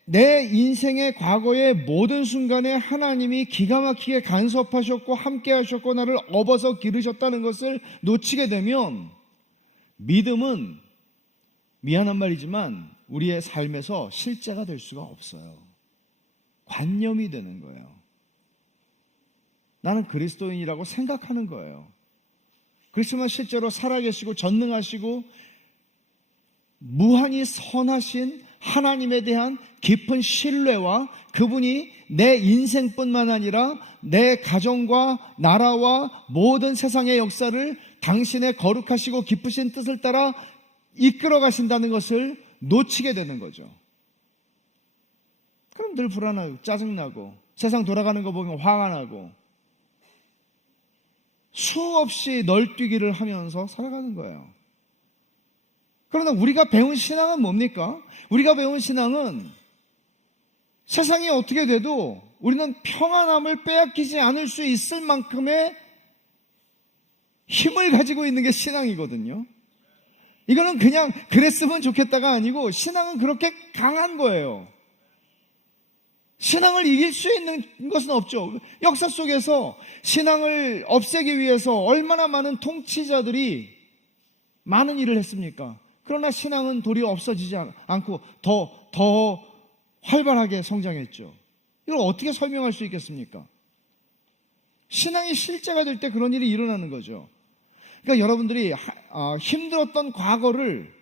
내 인생의 과거의 모든 순간에 하나님이 기가 막히게 간섭하셨고 함께 하셨고 나를 업어서 기르셨다는 것을 놓치게 되면 믿음은 미안한 말이지만 우리의 삶에서 실제가 될 수가 없어요. 관념이 되는 거예요. 나는 그리스도인이라고 생각하는 거예요. 그렇지만 실제로 살아계시고 전능하시고 무한히 선하신 하나님에 대한 깊은 신뢰와 그분이 내 인생뿐만 아니라 내 가정과 나라와 모든 세상의 역사를 당신의 거룩하시고 기쁘신 뜻을 따라 이끌어 가신다는 것을 놓치게 되는 거죠. 그럼 늘 불안하고 짜증나고 세상 돌아가는 거 보면 화가 나고 수없이 널뛰기를 하면서 살아가는 거예요. 그러나 우리가 배운 신앙은 뭡니까? 우리가 배운 신앙은 세상이 어떻게 돼도 우리는 평안함을 빼앗기지 않을 수 있을 만큼의 힘을 가지고 있는 게 신앙이거든요. 이거는 그냥 그랬으면 좋겠다가 아니고 신앙은 그렇게 강한 거예요. 신앙을 이길 수 있는 것은 없죠. 역사 속에서 신앙을 없애기 위해서 얼마나 많은 통치자들이 많은 일을 했습니까? 그러나 신앙은 도리어 없어지지 않고 더 활발하게 성장했죠. 이걸 어떻게 설명할 수 있겠습니까? 신앙이 실제가 될 때 그런 일이 일어나는 거죠. 그러니까 여러분들이 힘들었던 과거를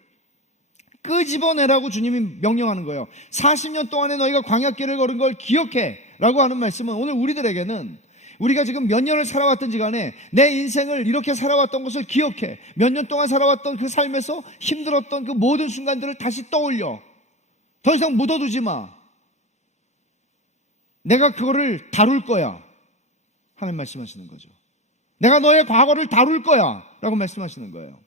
끄집어내라고 주님이 명령하는 거예요. 40년 동안에 너희가 광야길을 걸은 걸 기억해 라고 하는 말씀은 오늘 우리들에게는 우리가 지금 몇 년을 살아왔든지 간에 내 인생을 이렇게 살아왔던 것을 기억해. 몇 년 동안 살아왔던 그 삶에서 힘들었던 그 모든 순간들을 다시 떠올려. 더 이상 묻어두지 마. 내가 그거를 다룰 거야. 하나님 말씀하시는 거죠. 내가 너의 과거를 다룰 거야 라고 말씀하시는 거예요.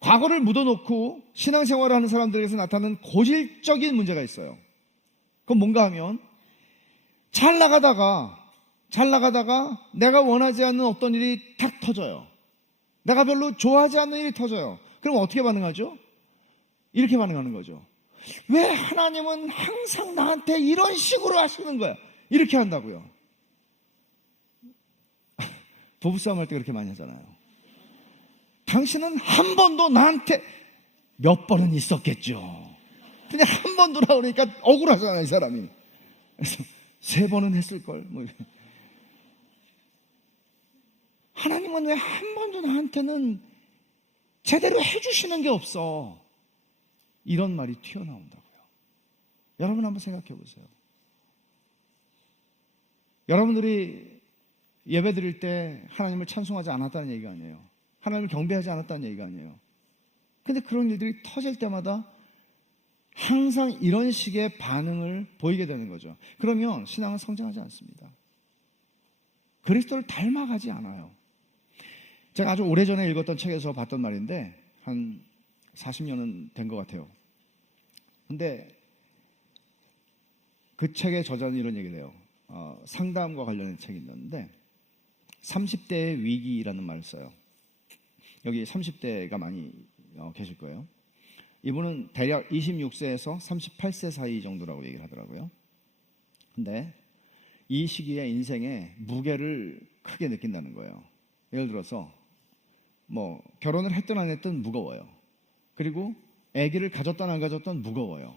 과거를 묻어놓고 신앙생활을 하는 사람들에게서 나타나는 고질적인 문제가 있어요. 그건 뭔가 하면 잘 나가다가 내가 원하지 않는 어떤 일이 탁 터져요. 내가 별로 좋아하지 않는 일이 터져요. 그럼 어떻게 반응하죠? 이렇게 반응하는 거죠. 왜 하나님은 항상 나한테 이런 식으로 하시는 거야? 이렇게 한다고요. 부부싸움 할 때 그렇게 많이 하잖아요. 당신은 한 번도 나한테 몇 번은 있었겠죠. 그냥 한 번도라 그러니까 억울하잖아요, 이 사람이. 그래서 3번은 했을걸. 하나님은 왜 한 번도 나한테는 제대로 해주시는 게 없어? 이런 말이 튀어나온다고요. 여러분 한번 생각해 보세요. 여러분들이 예배 드릴 때 하나님을 찬송하지 않았다는 얘기가 아니에요. 하나님을 경배하지 않았다는 얘기가 아니에요. 근데 그런 일들이 터질 때마다 항상 이런 식의 반응을 보이게 되는 거죠. 그러면 신앙은 성장하지 않습니다. 그리스도를 닮아가지 않아요. 제가 아주 오래전에 읽었던 책에서 봤던 말인데 한 40년은 된 것 같아요. 근데 그 책의 저자는 이런 얘기를 해요. 상담과 관련된 책이 있는데 30대의 위기라는 말을 써요. 여기 30대가 많이 계실 거예요. 이분은 대략 26세에서 38세 사이 정도라고 얘기를 하더라고요. 근데 이 시기에 인생의 무게를 크게 느낀다는 거예요. 예를 들어서 뭐 결혼을 했든 안 했든 무거워요. 그리고 아기를 가졌든 안 가졌든 무거워요.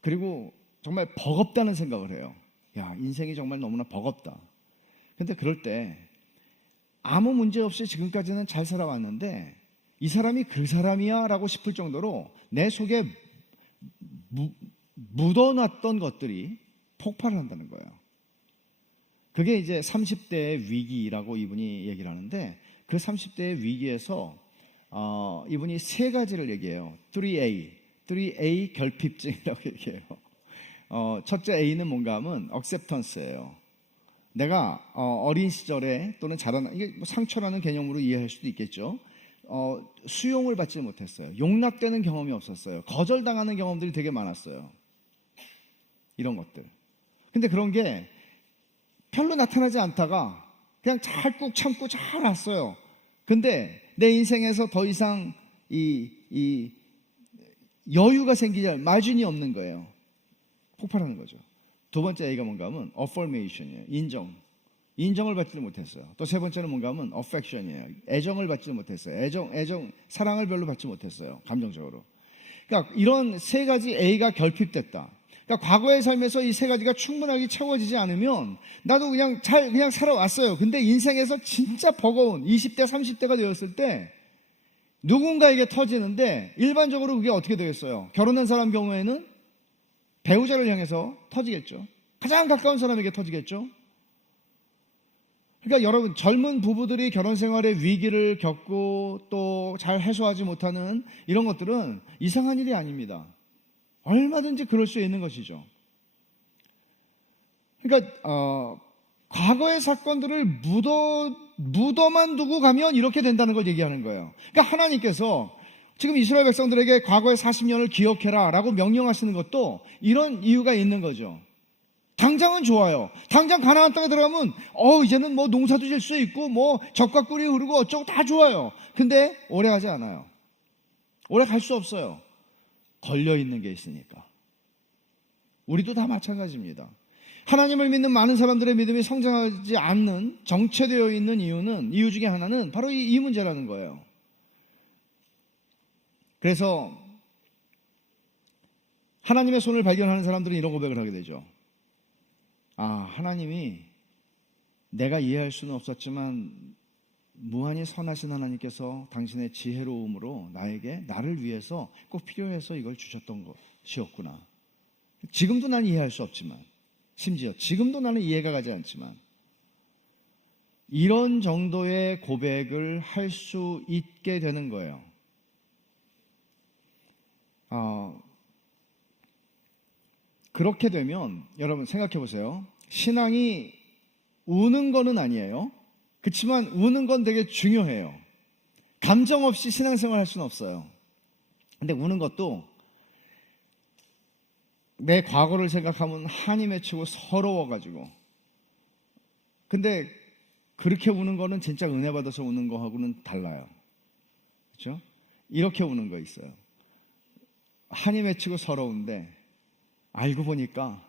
그리고 정말 버겁다는 생각을 해요. 야, 인생이 정말 너무나 버겁다. 근데 그럴 때 아무 문제 없이 지금까지는 잘 살아왔는데 이 사람이 그 사람이야 라고 싶을 정도로 내 속에 묻어놨던 것들이 폭발을 한다는 거예요. 그게 이제 30대의 위기라고 이분이 얘기를 하는데 그 30대의 위기에서 이분이 3가지를 얘기해요. 3A 결핍증이라고 얘기해요. 첫째 A는 뭔가 하면 acceptance예요. 내가 어린 시절에 또는 자라나 이게 뭐 상처라는 개념으로 이해할 수도 있겠죠. 수용을 받지 못했어요. 용납되는 경험이 없었어요. 거절당하는 경험들이 되게 많았어요. 이런 것들. 근데 그런 게 별로 나타나지 않다가 그냥 잘 꾹 참고 잘 왔어요. 근데 내 인생에서 더 이상 이 여유가 생기지, 마진이 없는 거예요. 폭발하는 거죠. 두 번째 얘기가 뭔가 하면 affirmation이에요. 인정을 받지 못했어요. 또 세 번째는 뭔가 하면 affection이에요. 애정을 받지 못했어요. 사랑을 별로 받지 못했어요. 감정적으로. 그러니까 이런 세 가지 A가 결핍됐다. 그러니까 과거의 삶에서 이 세 가지가 충분하게 채워지지 않으면 나도 그냥 살아왔어요. 근데 인생에서 진짜 버거운 20대, 30대가 되었을 때 누군가에게 터지는데 일반적으로 그게 어떻게 되겠어요? 결혼한 사람 경우에는 배우자를 향해서 터지겠죠. 가장 가까운 사람에게 터지겠죠. 그러니까 여러분, 젊은 부부들이 결혼 생활의 위기를 겪고 또 잘 해소하지 못하는 이런 것들은 이상한 일이 아닙니다. 얼마든지 그럴 수 있는 것이죠. 그러니까 과거의 사건들을 묻어만 두고 가면 이렇게 된다는 걸 얘기하는 거예요. 그러니까 하나님께서 지금 이스라엘 백성들에게 과거의 40년을 기억해라 라고 명령하시는 것도 이런 이유가 있는 거죠. 당장은 좋아요. 당장 가나안 땅에 들어가면 이제는 뭐 농사도 질 수 있고 뭐 젖과 꿀이 흐르고 어쩌고 다 좋아요. 근데 오래 가지 않아요. 오래 갈 수 없어요. 걸려있는 게 있으니까. 우리도 다 마찬가지입니다. 하나님을 믿는 많은 사람들의 믿음이 성장하지 않는, 정체되어 있는 이유 중에 하나는 바로 이 문제라는 거예요. 그래서 하나님의 손을 발견하는 사람들은 이런 고백을 하게 되죠. 하나님이 내가 이해할 수는 없었지만 무한히 선하신 하나님께서 당신의 지혜로움으로 나를 위해서 꼭 필요해서 이걸 주셨던 것이었구나. 지금도 나는 이해할 수 없지만, 심지어 지금도 나는 이해가 가지 않지만, 이런 정도의 고백을 할 수 있게 되는 거예요. 그렇게 되면 여러분 생각해 보세요. 신앙이 우는 거는 아니에요. 그렇지만 우는 건 되게 중요해요. 감정 없이 신앙생활 할 수는 없어요. 근데 우는 것도 내 과거를 생각하면 한이 맺히고 서러워가지고, 근데 그렇게 우는 거는 진짜 은혜 받아서 우는 거하고는 달라요. 그렇죠? 이렇게 우는 거 있어요. 한이 맺히고 서러운데 알고 보니까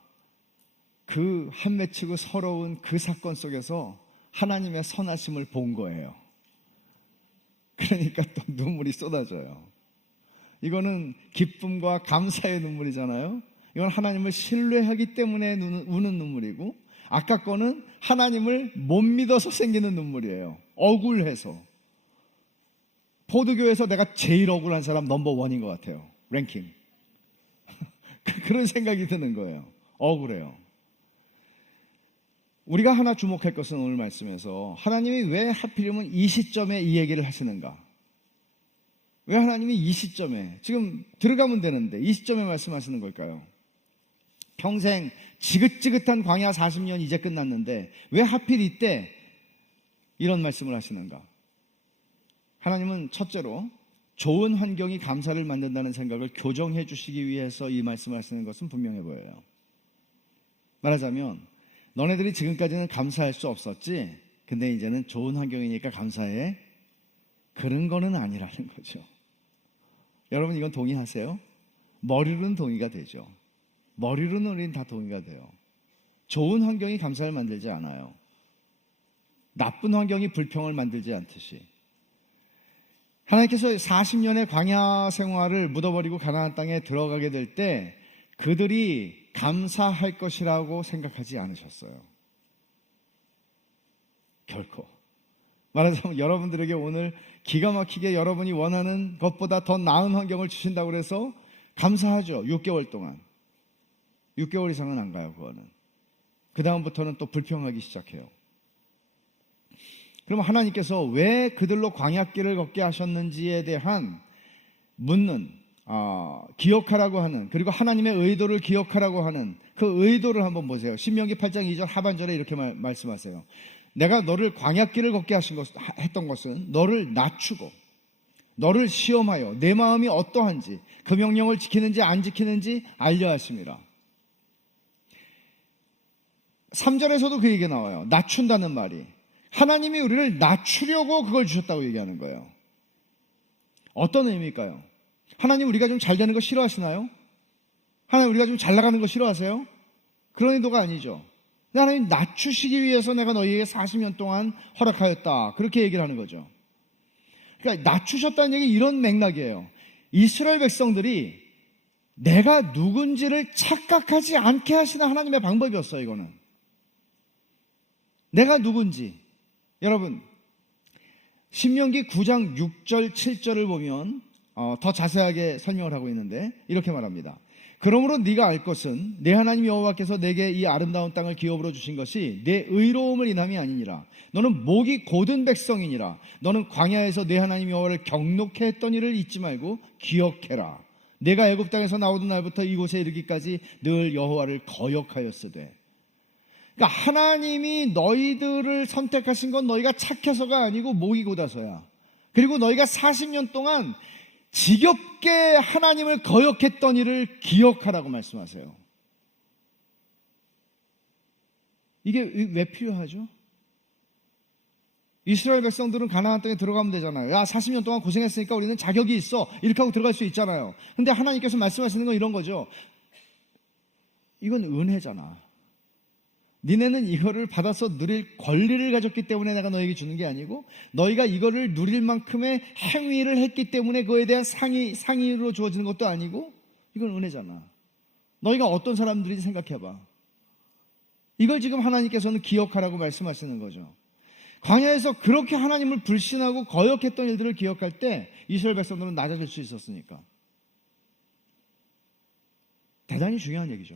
그 한 맺히고 서러운 그 사건 속에서 하나님의 선하심을 본 거예요. 그러니까 또 눈물이 쏟아져요. 이거는 기쁨과 감사의 눈물이잖아요. 이건 하나님을 신뢰하기 때문에 우는 눈물이고, 아까 거는 하나님을 못 믿어서 생기는 눈물이에요. 억울해서. 포도교에서 내가 제일 억울한 사람 넘버1인 것 같아요. 랭킹. 그런 생각이 드는 거예요. 억울해요. 우리가 하나 주목할 것은 오늘 말씀에서 하나님이 왜 하필이면 이 시점에 이 얘기를 하시는가? 왜 하나님이 이 시점에, 지금 들어가면 되는데 이 시점에 말씀하시는 걸까요? 평생 지긋지긋한 광야 40년 이제 끝났는데 왜 하필 이때 이런 말씀을 하시는가? 하나님은 첫째로 좋은 환경이 감사를 만든다는 생각을 교정해 주시기 위해서 이 말씀을 하시는 것은 분명해 보여요. 말하자면 너네들이 지금까지는 감사할 수 없었지, 근데 이제는 좋은 환경이니까 감사해, 그런 거는 아니라는 거죠. 여러분, 이건 동의하세요? 머리로는 동의가 되죠. 머리로는 우리는 다 동의가 돼요. 좋은 환경이 감사를 만들지 않아요. 나쁜 환경이 불평을 만들지 않듯이. 하나님께서 40년의 광야 생활을 묻어버리고 가나안 땅에 들어가게 될 때 그들이 감사할 것이라고 생각하지 않으셨어요. 결코. 말하자면 여러분들에게 오늘 기가 막히게 여러분이 원하는 것보다 더 나은 환경을 주신다고 해서 감사하죠. 6개월 동안. 6개월 이상은 안 가요, 그거는. 그 다음부터는 또 불평하기 시작해요. 그럼 하나님께서 왜 그들로 광야길을 걷게 하셨는지에 대한 묻는, 기억하라고 하는, 그리고 하나님의 의도를 기억하라고 하는 그 의도를 한번 보세요. 신명기 8장 2절 하반절에 이렇게 말씀하세요. 내가 너를 광야길을 걷게 했던 것은 너를 낮추고 너를 시험하여 내 마음이 어떠한지 그 명령을 지키는지 안 지키는지 알려 하심이라. 3절에서도 그 얘기가 나와요. 낮춘다는 말이. 하나님이 우리를 낮추려고 그걸 주셨다고 얘기하는 거예요. 어떤 의미일까요? 하나님 우리가 좀 잘 되는 거 싫어하시나요? 하나님 우리가 좀 잘 나가는 거 싫어하세요? 그런 의도가 아니죠. 하나님 낮추시기 위해서 내가 너희에게 40년 동안 허락하였다. 그렇게 얘기를 하는 거죠. 그러니까 낮추셨다는 얘기 이런 맥락이에요. 이스라엘 백성들이 내가 누군지를 착각하지 않게 하시는 하나님의 방법이었어요. 이거는 내가 누군지. 여러분 신명기 9장 6절 7절을 보면 더 자세하게 설명을 하고 있는데 이렇게 말합니다. 그러므로 네가 알 것은 내 하나님 여호와께서 내게 이 아름다운 땅을 기업으로 주신 것이 내 의로움을 인함이 아니니라. 너는 목이 곧은 백성이니라. 너는 광야에서 내 하나님 여호와를 경록해 했던 일을 잊지 말고 기억해라. 내가 애굽 땅에서 나오던 날부터 이곳에 이르기까지 늘 여호와를 거역하였으되. 그러니까 하나님이 너희들을 선택하신 건 너희가 착해서가 아니고 목이 곧아서야. 그리고 너희가 40년 동안 지겹게 하나님을 거역했던 일을 기억하라고 말씀하세요. 이게 왜 필요하죠? 이스라엘 백성들은 가나안 땅에 들어가면 되잖아요. 야, 40년 동안 고생했으니까 우리는 자격이 있어. 이렇게 하고 들어갈 수 있잖아요. 근데 하나님께서 말씀하시는 건 이런 거죠. 이건 은혜잖아. 니네는 이거를 받아서 누릴 권리를 가졌기 때문에 내가 너에게 주는 게 아니고 너희가 이거를 누릴 만큼의 행위를 했기 때문에 그거에 대한 상의로 주어지는 것도 아니고 이건 은혜잖아. 너희가 어떤 사람들인지 생각해봐. 이걸 지금 하나님께서는 기억하라고 말씀하시는 거죠. 광야에서 그렇게 하나님을 불신하고 거역했던 일들을 기억할 때 이스라엘 백성들은 낮아질 수 있었으니까. 대단히 중요한 얘기죠.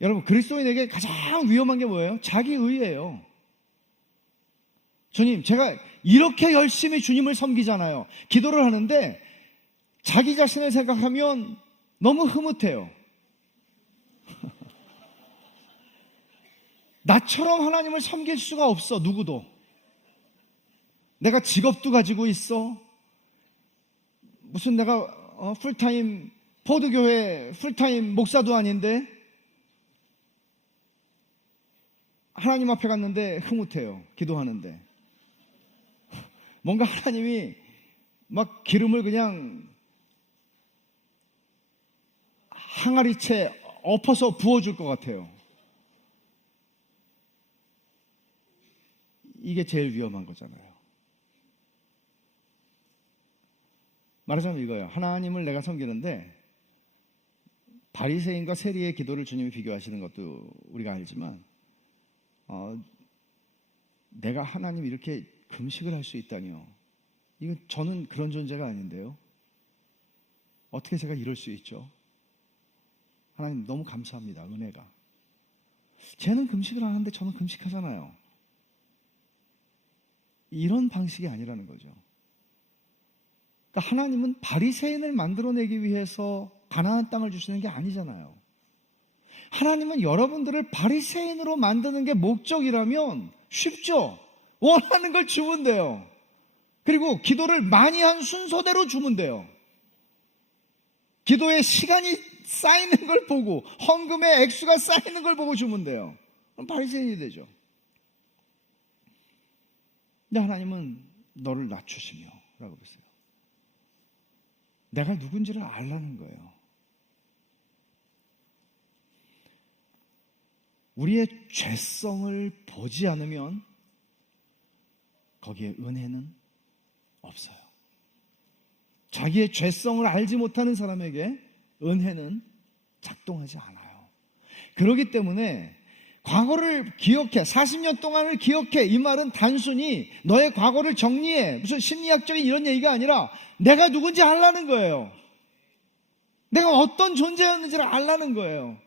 여러분 그리스도인에게 가장 위험한 게 뭐예요? 자기 의예요. 주님, 제가 이렇게 열심히 주님을 섬기잖아요. 기도를 하는데 자기 자신을 생각하면 너무 흐뭇해요. 나처럼 하나님을 섬길 수가 없어. 누구도. 내가 직업도 가지고 있어. 무슨 내가 풀타임 포드교회 풀타임 목사도 아닌데 하나님 앞에 갔는데 흐뭇해요. 기도하는데. 뭔가 하나님이 막 기름을 그냥 항아리채 엎어서 부어줄 것 같아요. 이게 제일 위험한 거잖아요. 말하자면 이거예요. 하나님을 내가 섬기는데 바리새인과 세리의 기도를 주님이 비교하시는 것도 우리가 알지만 내가 하나님 이렇게 금식을 할 수 있다니요. 이거 저는 그런 존재가 아닌데요. 어떻게 제가 이럴 수 있죠? 하나님 너무 감사합니다. 은혜가. 쟤는 금식을 안 하는데 저는 금식하잖아요. 이런 방식이 아니라는 거죠. 그러니까 하나님은 바리새인을 만들어내기 위해서 가나안 땅을 주시는 게 아니잖아요. 하나님은 여러분들을 바리새인으로 만드는 게 목적이라면 쉽죠. 원하는 걸 주면 돼요. 그리고 기도를 많이 한 순서대로 주면 돼요. 기도의 시간이 쌓이는 걸 보고 헌금의 액수가 쌓이는 걸 보고 주면 돼요. 그럼 바리새인이 되죠. 근데 하나님은 너를 낮추시며 라고 보세요. 내가 누군지를 알라는 거예요. 우리의 죄성을 보지 않으면 거기에 은혜는 없어요. 자기의 죄성을 알지 못하는 사람에게 은혜는 작동하지 않아요. 그렇기 때문에 과거를 기억해, 40년 동안을 기억해, 이 말은 단순히 너의 과거를 정리해, 무슨 심리학적인 이런 얘기가 아니라 내가 누군지 알라는 거예요. 내가 어떤 존재였는지를 알라는 거예요.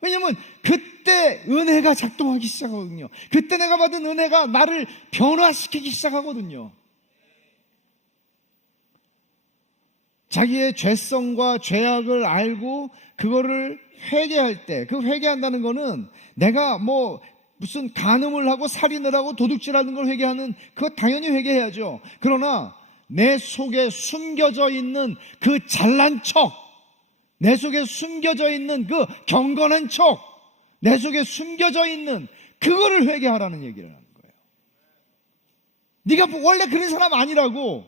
왜냐하면 그때 은혜가 작동하기 시작하거든요. 그때 내가 받은 은혜가 나를 변화시키기 시작하거든요. 자기의 죄성과 죄악을 알고 그거를 회개할 때, 그 회개한다는 거는 내가 뭐 무슨 간음을 하고 살인을 하고 도둑질하는 걸 회개하는, 그거 당연히 회개해야죠. 그러나 내 속에 숨겨져 있는 그 잘난 척, 내 속에 숨겨져 있는 그 경건한 척, 내 속에 숨겨져 있는 그거를 회개하라는 얘기를 하는 거예요. 네가 원래 그런 사람 아니라고,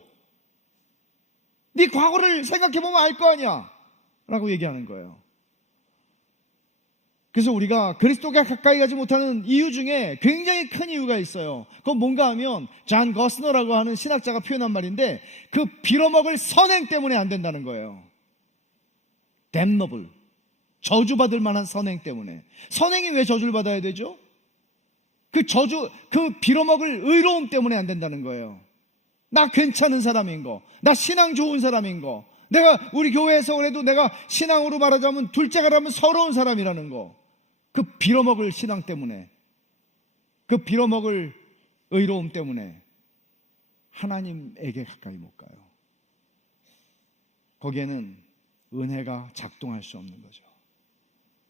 네 과거를 생각해보면 알 거 아니야 라고 얘기하는 거예요. 그래서 우리가 그리스도께 가까이 가지 못하는 이유 중에 굉장히 큰 이유가 있어요. 그건 뭔가 하면 존 거스너라고 하는 신학자가 표현한 말인데, 그 빌어먹을 선행 때문에 안 된다는 거예요. damnable, 저주받을 만한 선행 때문에. 선행이 왜 저주를 받아야 되죠? 그 빌어먹을 의로움 때문에 안 된다는 거예요. 나 괜찮은 사람인 거, 나 신앙 좋은 사람인 거, 내가 우리 교회에서 그래도 내가 신앙으로 말하자면 둘째가라면 서러운 사람이라는 거, 그 빌어먹을 신앙 때문에, 그 빌어먹을 의로움 때문에 하나님에게 가까이 못 가요. 거기에는 은혜가 작동할 수 없는 거죠.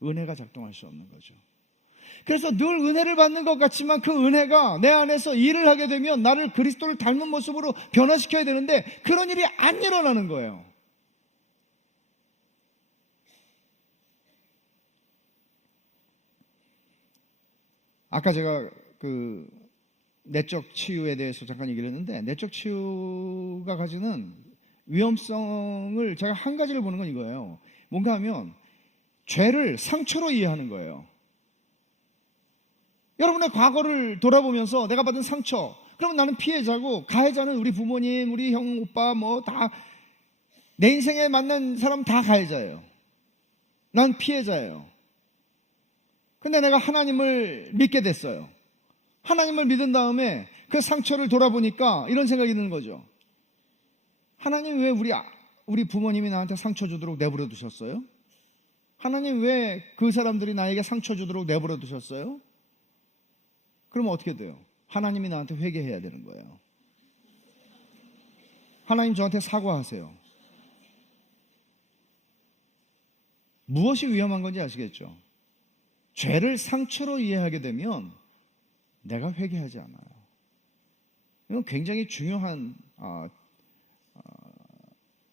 은혜가 작동할 수 없는 거죠. 그래서 늘 은혜를 받는 것 같지만 그 은혜가 내 안에서 일을 하게 되면 나를 그리스도를 닮은 모습으로 변화시켜야 되는데 그런 일이 안 일어나는 거예요. 아까 제가 그 내적 치유에 대해서 잠깐 얘기를 했는데, 내적 치유가 가지는 위험성을 제가 한 가지를 보는 건 이거예요. 뭔가 하면 죄를 상처로 이해하는 거예요. 여러분의 과거를 돌아보면서 내가 받은 상처, 그러면 나는 피해자고, 가해자는 우리 부모님, 우리 형, 오빠, 뭐 다, 내 인생에 만난 사람 다 가해자예요. 난 피해자예요. 근데 내가 하나님을 믿게 됐어요. 하나님을 믿은 다음에 그 상처를 돌아보니까 이런 생각이 드는 거죠. 하나님 왜 우리 부모님이 나한테 상처 주도록 내버려 두셨어요? 하나님 왜 그 사람들이 나에게 상처 주도록 내버려 두셨어요? 그러면 어떻게 돼요? 하나님이 나한테 회개해야 되는 거예요. 하나님 저한테 사과하세요. 무엇이 위험한 건지 아시겠죠? 죄를 상처로 이해하게 되면 내가 회개하지 않아요. 이건 굉장히 중요한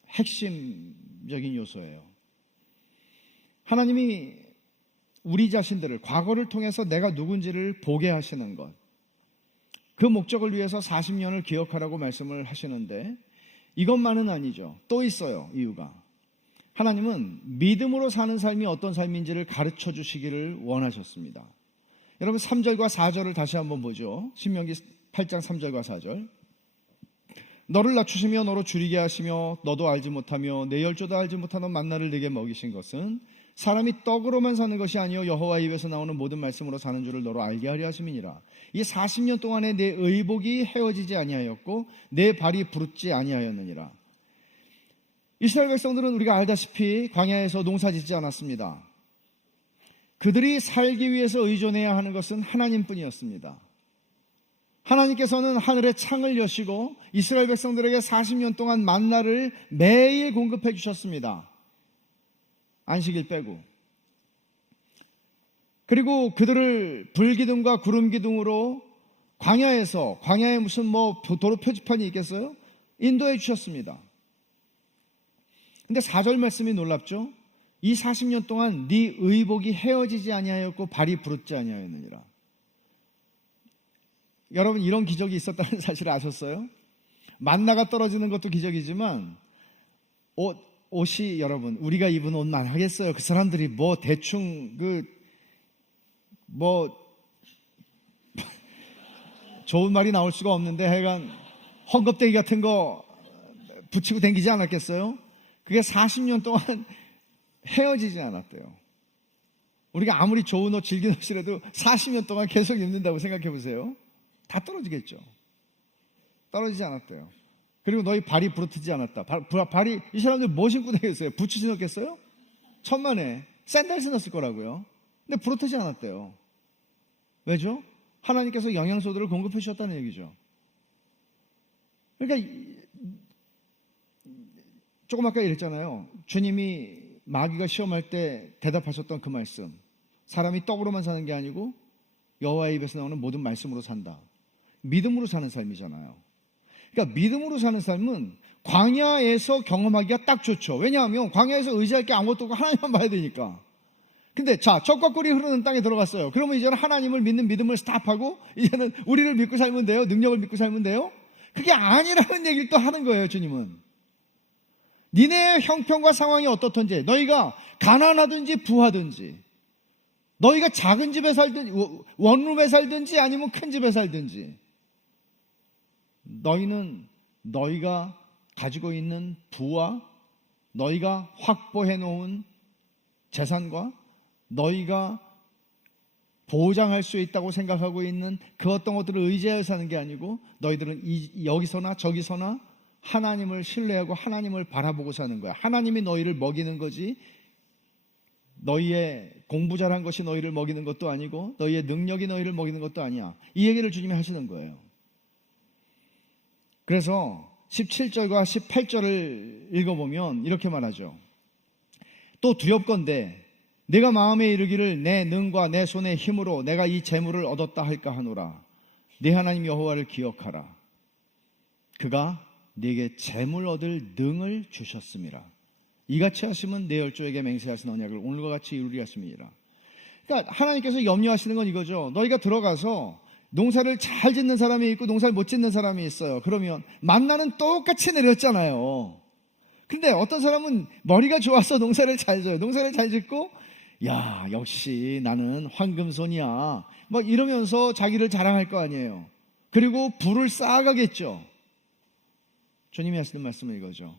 핵심적인 요소예요. 하나님이 우리 자신들을 과거를 통해서 내가 누군지를 보게 하시는 것, 그 목적을 위해서 40년을 기억하라고 말씀을 하시는데 이것만은 아니죠. 또 있어요. 이유가. 하나님은 믿음으로 사는 삶이 어떤 삶인지를 가르쳐 주시기를 원하셨습니다. 여러분 3절과 4절을 다시 한번 보죠. 신명기 8장 3절과 4절. 너를 낮추시며 너로 줄이게 하시며 너도 알지 못하며 내 열조도 알지 못하는 만나를 네게 먹이신 것은 사람이 떡으로만 사는 것이 아니요 여호와 입에서 나오는 모든 말씀으로 사는 줄을 너로 알게 하려 하심이니라. 이 40년 동안에 내 의복이 헤어지지 아니하였고 내 발이 부르지 아니하였느니라. 이스라엘 백성들은 우리가 알다시피 광야에서 농사짓지 않았습니다. 그들이 살기 위해서 의존해야 하는 것은 하나님뿐이었습니다. 하나님께서는 하늘의 창을 여시고 이스라엘 백성들에게 40년 동안 만나를 매일 공급해 주셨습니다. 안식일 빼고. 그리고 그들을 불기둥과 구름기둥으로 광야에 무슨 뭐 도로 표지판이 있겠어요? 인도해 주셨습니다. 근데 4절 말씀이 놀랍죠? 이 40년 동안 네 의복이 헤어지지 아니하였고 발이 부르지 아니하였느니라. 여러분 이런 기적이 있었다는 사실을 아셨어요? 만나가 떨어지는 것도 기적이지만 옷이 여러분 우리가 입은 옷만 하겠어요? 그 사람들이 뭐 대충 좋은 말이 나올 수가 없는데 하여간 헝겊대기 같은 거 붙이고 다니지 않았겠어요? 그게 40년 동안 헤어지지 않았대요. 우리가 아무리 좋은 옷 즐긴 옷이라도 40년 동안 계속 입는다고 생각해 보세요. 다 떨어지겠죠. 떨어지지 않았대요. 그리고 너희 발이 부르트지 않았다. 발이 이 사람들 뭐 신고 다녔어요? 부츠 신었겠어요? 천만에 샌들 신었을 거라고요. 근데 부르트지 않았대요. 왜죠? 하나님께서 영양소들을 공급해 주셨다는 얘기죠. 그러니까 조금 아까 이랬잖아요. 주님이 마귀가 시험할 때 대답하셨던 그 말씀. 사람이 떡으로만 사는 게 아니고 여호와의 입에서 나오는 모든 말씀으로 산다. 믿음으로 사는 삶이잖아요. 그러니까 믿음으로 사는 삶은 광야에서 경험하기가 딱 좋죠. 왜냐하면 광야에서 의지할 게 아무것도 없고 하나님만 봐야 되니까. 근데 자, 젖과 꿀이 흐르는 땅에 들어갔어요. 그러면 이제는 하나님을 믿는 믿음을 스탑하고 이제는 우리를 믿고 살면 돼요? 능력을 믿고 살면 돼요? 그게 아니라는 얘기를 또 하는 거예요, 주님은. 니네의 형편과 상황이 어떻든지, 너희가 가난하든지 부하든지, 너희가 작은 집에 살든지 원룸에 살든지 아니면 큰 집에 살든지, 너희는 너희가 가지고 있는 부와 너희가 확보해 놓은 재산과 너희가 보장할 수 있다고 생각하고 있는 그 어떤 것들을 의지하여 사는 게 아니고, 너희들은 여기서나 저기서나 하나님을 신뢰하고 하나님을 바라보고 사는 거야. 하나님이 너희를 먹이는 거지, 너희의 공부 잘한 것이 너희를 먹이는 것도 아니고 너희의 능력이 너희를 먹이는 것도 아니야. 이 얘기를 주님이 하시는 거예요. 그래서 17절과 18절을 읽어보면 이렇게 말하죠. 또 두렵건대 내가 마음에 이르기를 내 능과 내 손의 힘으로 내가 이 재물을 얻었다 할까 하노라. 네 하나님 여호와를 기억하라. 그가 네게 재물 얻을 능을 주셨음이라. 이같이 하시면 내 열조에게 맹세하신 언약을 오늘과 같이 이루리 하심이니라. 그러니까 하나님께서 염려하시는 건 이거죠. 너희가 들어가서 농사를 잘 짓는 사람이 있고 농사를 못 짓는 사람이 있어요. 그러면 만나는 똑같이 내렸잖아요. 근데 어떤 사람은 머리가 좋아서 농사를 잘 져요. 농사를 잘 짓고 야, 역시 나는 황금손이야 막 이러면서 자기를 자랑할 거 아니에요. 그리고 부를 쌓아가겠죠. 주님이 하시는 말씀은 이거죠.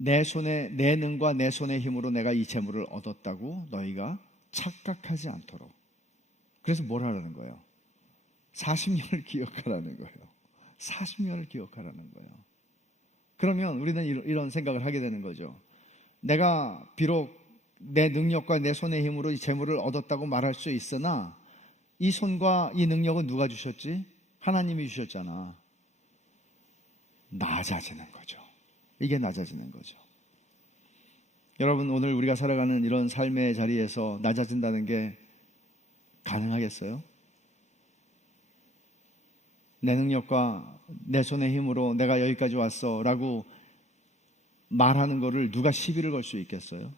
내 능과 내 손의 힘으로 내가 이 재물을 얻었다고 너희가 착각하지 않도록. 그래서 뭘 하라는 거예요? 40년을 기억하라는 거예요. 40년을 기억하라는 거예요. 그러면 우리는 이런 생각을 하게 되는 거죠. 내가 비록 내 능력과 내 손의 힘으로 이 재물을 얻었다고 말할 수 있으나 이 손과 이 능력은 누가 주셨지? 하나님이 주셨잖아. 낮아지는 거죠. 이게 낮아지는 거죠. 여러분, 오늘 우리가 살아가는 이런 삶의 자리에서 낮아진다는 게 가능하겠어요? 내 능력과 내 손의 힘으로 내가 여기까지 왔어 라고 말하는 거를 누가 시비를 걸 수 있겠어요?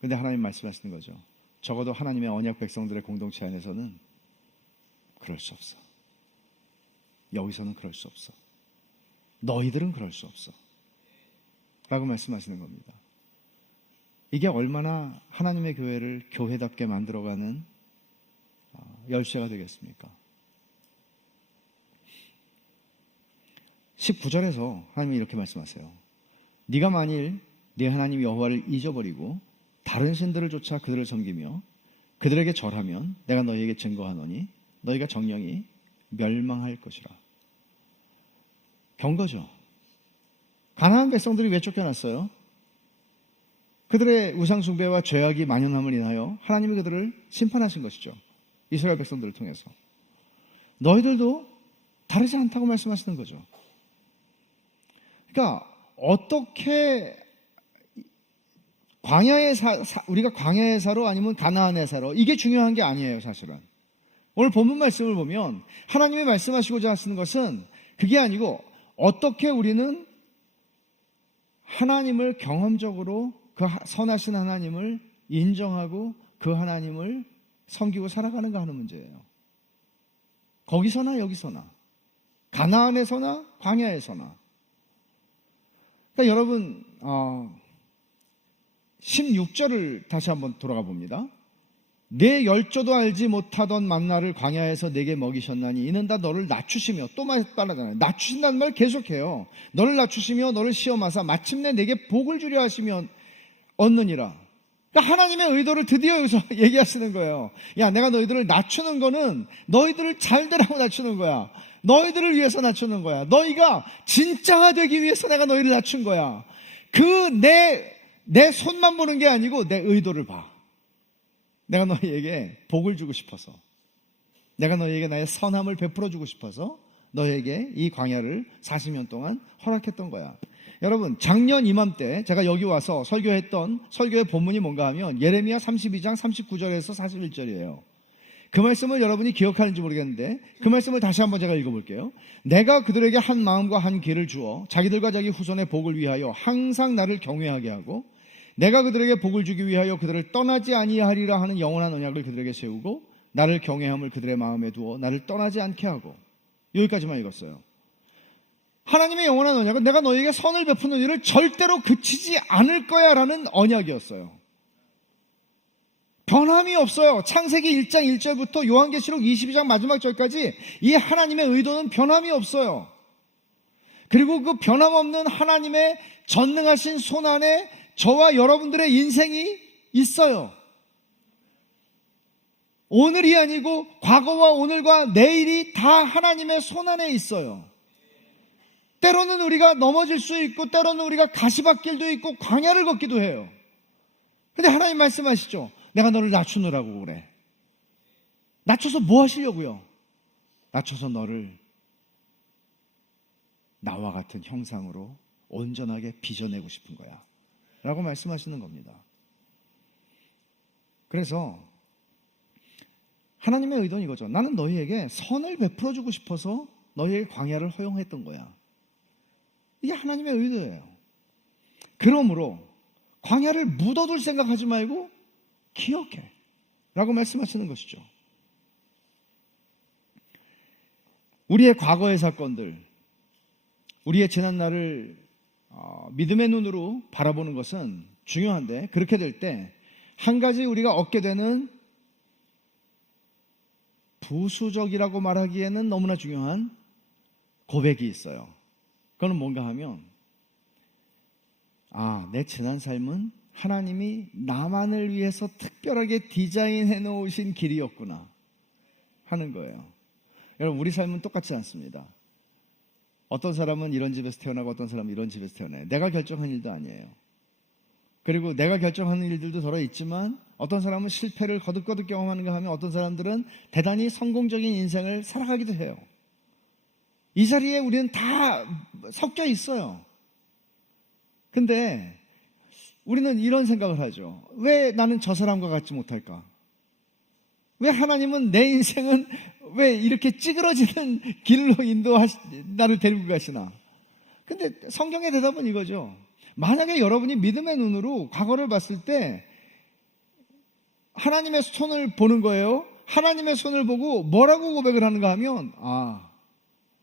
근데 하나님 말씀하시는 거죠. 적어도 하나님의 언약 백성들의 공동체 안에서는 그럴 수 없어. 여기서는 그럴 수 없어. 너희들은 그럴 수 없어 라고 말씀하시는 겁니다. 이게 얼마나 하나님의 교회를 교회답게 만들어가는 열쇠가 되겠습니까? 19절에서 하나님이 이렇게 말씀하세요. 네가 만일 네 하나님 여호와를 잊어버리고 다른 신들을 쫓아 그들을 섬기며 그들에게 절하면 내가 너희에게 증거하노니 너희가 정령이 멸망할 것이라. 경고죠. 가나안 백성들이 왜 쫓겨났어요? 그들의 우상 숭배와 죄악이 만연함을 인하여 하나님이 그들을 심판하신 것이죠. 이스라엘 백성들을 통해서. 너희들도 다르지 않다고 말씀하시는 거죠. 그러니까 어떻게 우리가 광야에 살아 아니면 가나안에 살아, 이게 중요한 게 아니에요. 사실은 오늘 본문 말씀을 보면 하나님이 말씀하시고자 하시는 것은 그게 아니고 어떻게 우리는 하나님을 경험적으로 그 선하신 하나님을 인정하고 그 하나님을 섬기고 살아가는가 하는 문제예요. 거기서나 여기서나, 가나안에서나 광야에서나. 그러니까 여러분 16절을 다시 한번 돌아가 봅니다. 내 열조도 알지 못하던 만나를 광야에서 내게 먹이셨나니 이는 다 너를 낮추시며, 또 말하잖아요. 낮추신다는 말 계속해요. 너를 낮추시며 너를 시험하사 마침내 내게 복을 주려 하시면 얻느니라. 그러니까 하나님의 의도를 드디어 여기서 얘기하시는 거예요. 야, 내가 너희들을 낮추는 거는 너희들을 잘 되라고 낮추는 거야. 너희들을 위해서 낮추는 거야. 너희가 진짜가 되기 위해서 내가 너희를 낮춘 거야. 내 손만 보는 게 아니고 내 의도를 봐. 내가 너희에게 복을 주고 싶어서, 내가 너희에게 나의 선함을 베풀어 주고 싶어서 너희에게 이 광야를 40년 동안 허락했던 거야. 여러분, 작년 이맘때 제가 여기 와서 설교했던 설교의 본문이 뭔가 하면 예레미야 32장 39절에서 41절이에요. 그 말씀을 여러분이 기억하는지 모르겠는데 그 말씀을 다시 한번 제가 읽어볼게요. 내가 그들에게 한 마음과 한 길을 주어 자기들과 자기 후손의 복을 위하여 항상 나를 경외하게 하고 내가 그들에게 복을 주기 위하여 그들을 떠나지 아니하리라 하는 영원한 언약을 그들에게 세우고 나를 경외함을 그들의 마음에 두어 나를 떠나지 않게 하고. 여기까지만 읽었어요. 하나님의 영원한 언약은 내가 너희에게 선을 베푸는 일을 절대로 그치지 않을 거야 라는 언약이었어요. 변함이 없어요. 창세기 1장 1절부터 요한계시록 22장 마지막 절까지 이 하나님의 의도는 변함이 없어요. 그리고 그 변함없는 하나님의 전능하신 손 안에 저와 여러분들의 인생이 있어요. 오늘이 아니고 과거와 오늘과 내일이 다 하나님의 손 안에 있어요. 때로는 우리가 넘어질 수 있고 때로는 우리가 가시밭길도 있고 광야를 걷기도 해요. 근데 하나님 말씀하시죠. 내가 너를 낮추느라고 그래. 낮춰서 뭐 하시려고요? 낮춰서 너를 나와 같은 형상으로 온전하게 빚어내고 싶은 거야 라고 말씀하시는 겁니다. 그래서 하나님의 의도는 이거죠. 나는 너희에게 선을 베풀어주고 싶어서 너희에게 광야를 허용했던 거야. 이게 하나님의 의도예요. 그러므로 광야를 묻어둘 생각하지 말고 기억해 라고 말씀하시는 것이죠. 우리의 과거의 사건들, 우리의 지난날을 믿음의 눈으로 바라보는 것은 중요한데 그렇게 될 때 한 가지 우리가 얻게 되는 부수적이라고 말하기에는 너무나 중요한 고백이 있어요. 그건 뭔가 하면 내 지난 삶은 하나님이 나만을 위해서 특별하게 디자인해 놓으신 길이었구나 하는 거예요. 여러분, 우리 삶은 똑같지 않습니다. 어떤 사람은 이런 집에서 태어나고 어떤 사람은 이런 집에서 태어나요. 내가 결정한 일도 아니에요. 그리고 내가 결정하는 일들도 더러 있지만 어떤 사람은 실패를 거듭거듭 경험하는가 하면 어떤 사람들은 대단히 성공적인 인생을 살아가기도 해요. 이 자리에 우리는 다 섞여 있어요. 근데 우리는 이런 생각을 하죠. 왜 나는 저 사람과 같지 못할까? 왜 하나님은 내 인생은 왜 이렇게 찌그러지는 길로 나를 데리고 가시나? 근데 성경의 대답은 이거죠. 만약에 여러분이 믿음의 눈으로 과거를 봤을 때 하나님의 손을 보는 거예요. 하나님의 손을 보고 뭐라고 고백을 하는가 하면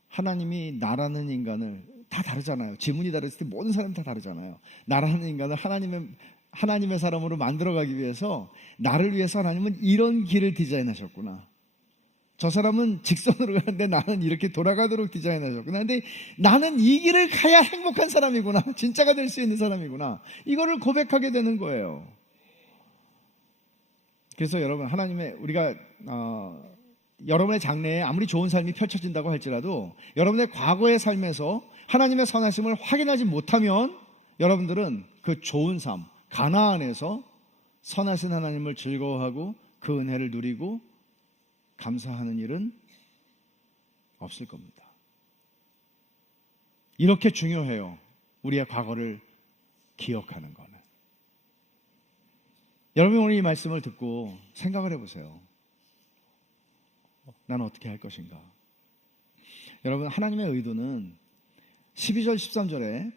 하나님이 나라는 인간을 다 다르잖아요. 지문이 다르을 때 모든 사람이 다 다르잖아요. 나라는 인간을 하나님의 사람으로 만들어가기 위해서 나를 위해서 하나님은 이런 길을 디자인하셨구나. 저 사람은 직선으로 가는데 나는 이렇게 돌아가도록 디자인하셨구나. 근데 나는 이 길을 가야 행복한 사람이구나. 진짜가 될 수 있는 사람이구나. 이거를 고백하게 되는 거예요. 그래서 여러분, 우리가 여러분의 장래에 아무리 좋은 삶이 펼쳐진다고 할지라도 여러분의 과거의 삶에서 하나님의 선하심을 확인하지 못하면 여러분들은 그 좋은 삶, 가나안에서 선하신 하나님을 즐거워하고 그 은혜를 누리고 감사하는 일은 없을 겁니다. 이렇게 중요해요. 우리의 과거를 기억하는 거는. 여러분, 오늘 이 말씀을 듣고 생각을 해보세요. 나는 어떻게 할 것인가? 여러분, 하나님의 의도는 12절 13절에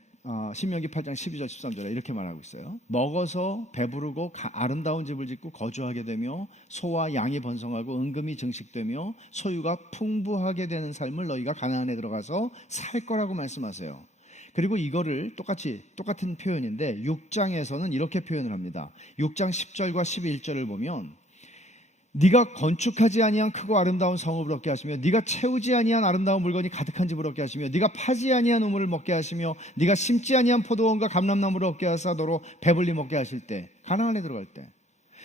신명기 8장 12절 13절에 이렇게 말하고 있어요. 먹어서 배부르고 아름다운 집을 짓고 거주하게 되며 소와 양이 번성하고 은금이 증식되며 소유가 풍부하게 되는 삶을 너희가 가나안에 들어가서 살 거라고 말씀하세요. 그리고 이거를 똑같은 표현인데 6장에서는 이렇게 표현을 합니다. 6장 10절과 11절을 보면 네가 건축하지 아니한 크고 아름다운 성읍을 얻게 하시며 네가 채우지 아니한 아름다운 물건이 가득한 집을 얻게 하시며 네가 파지 아니한 우물을 먹게 하시며 네가 심지 아니한 포도원과 감람나무를 얻게 하사 너로 배불리 먹게 하실 때, 가나안에 들어갈 때.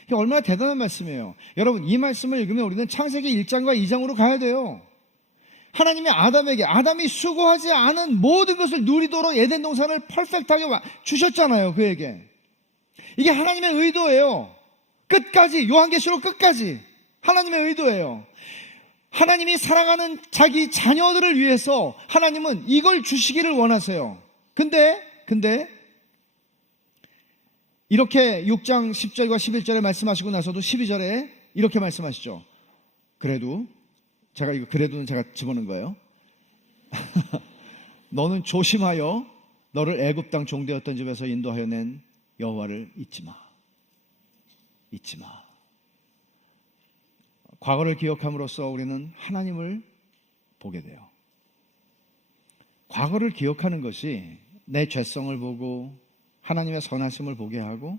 이게 얼마나 대단한 말씀이에요. 여러분, 이 말씀을 읽으면 우리는 창세기 1장과 2장으로 가야 돼요. 하나님이 아담이 수고하지 않은 모든 것을 누리도록 에덴 동산을 퍼펙트하게 주셨잖아요. 그에게. 이게 하나님의 의도예요. 끝까지, 요한계시록 끝까지 하나님의 의도예요. 하나님이 사랑하는 자기 자녀들을 위해서 하나님은 이걸 주시기를 원하세요. 근데 근데 이렇게 6장 10절과 11절에 말씀하시고 나서도 12절에 이렇게 말씀하시죠. 그래도, 제가 이거 그래도는 제가 집어넣은 거예요. 너는 조심하여 너를 애굽 땅 종되었던 집에서 인도하여 낸 여호와를 잊지 마. 잊지 마. 과거를 기억함으로써 우리는 하나님을 보게 돼요. 과거를 기억하는 것이 내 죄성을 보고 하나님의 선하심을 보게 하고,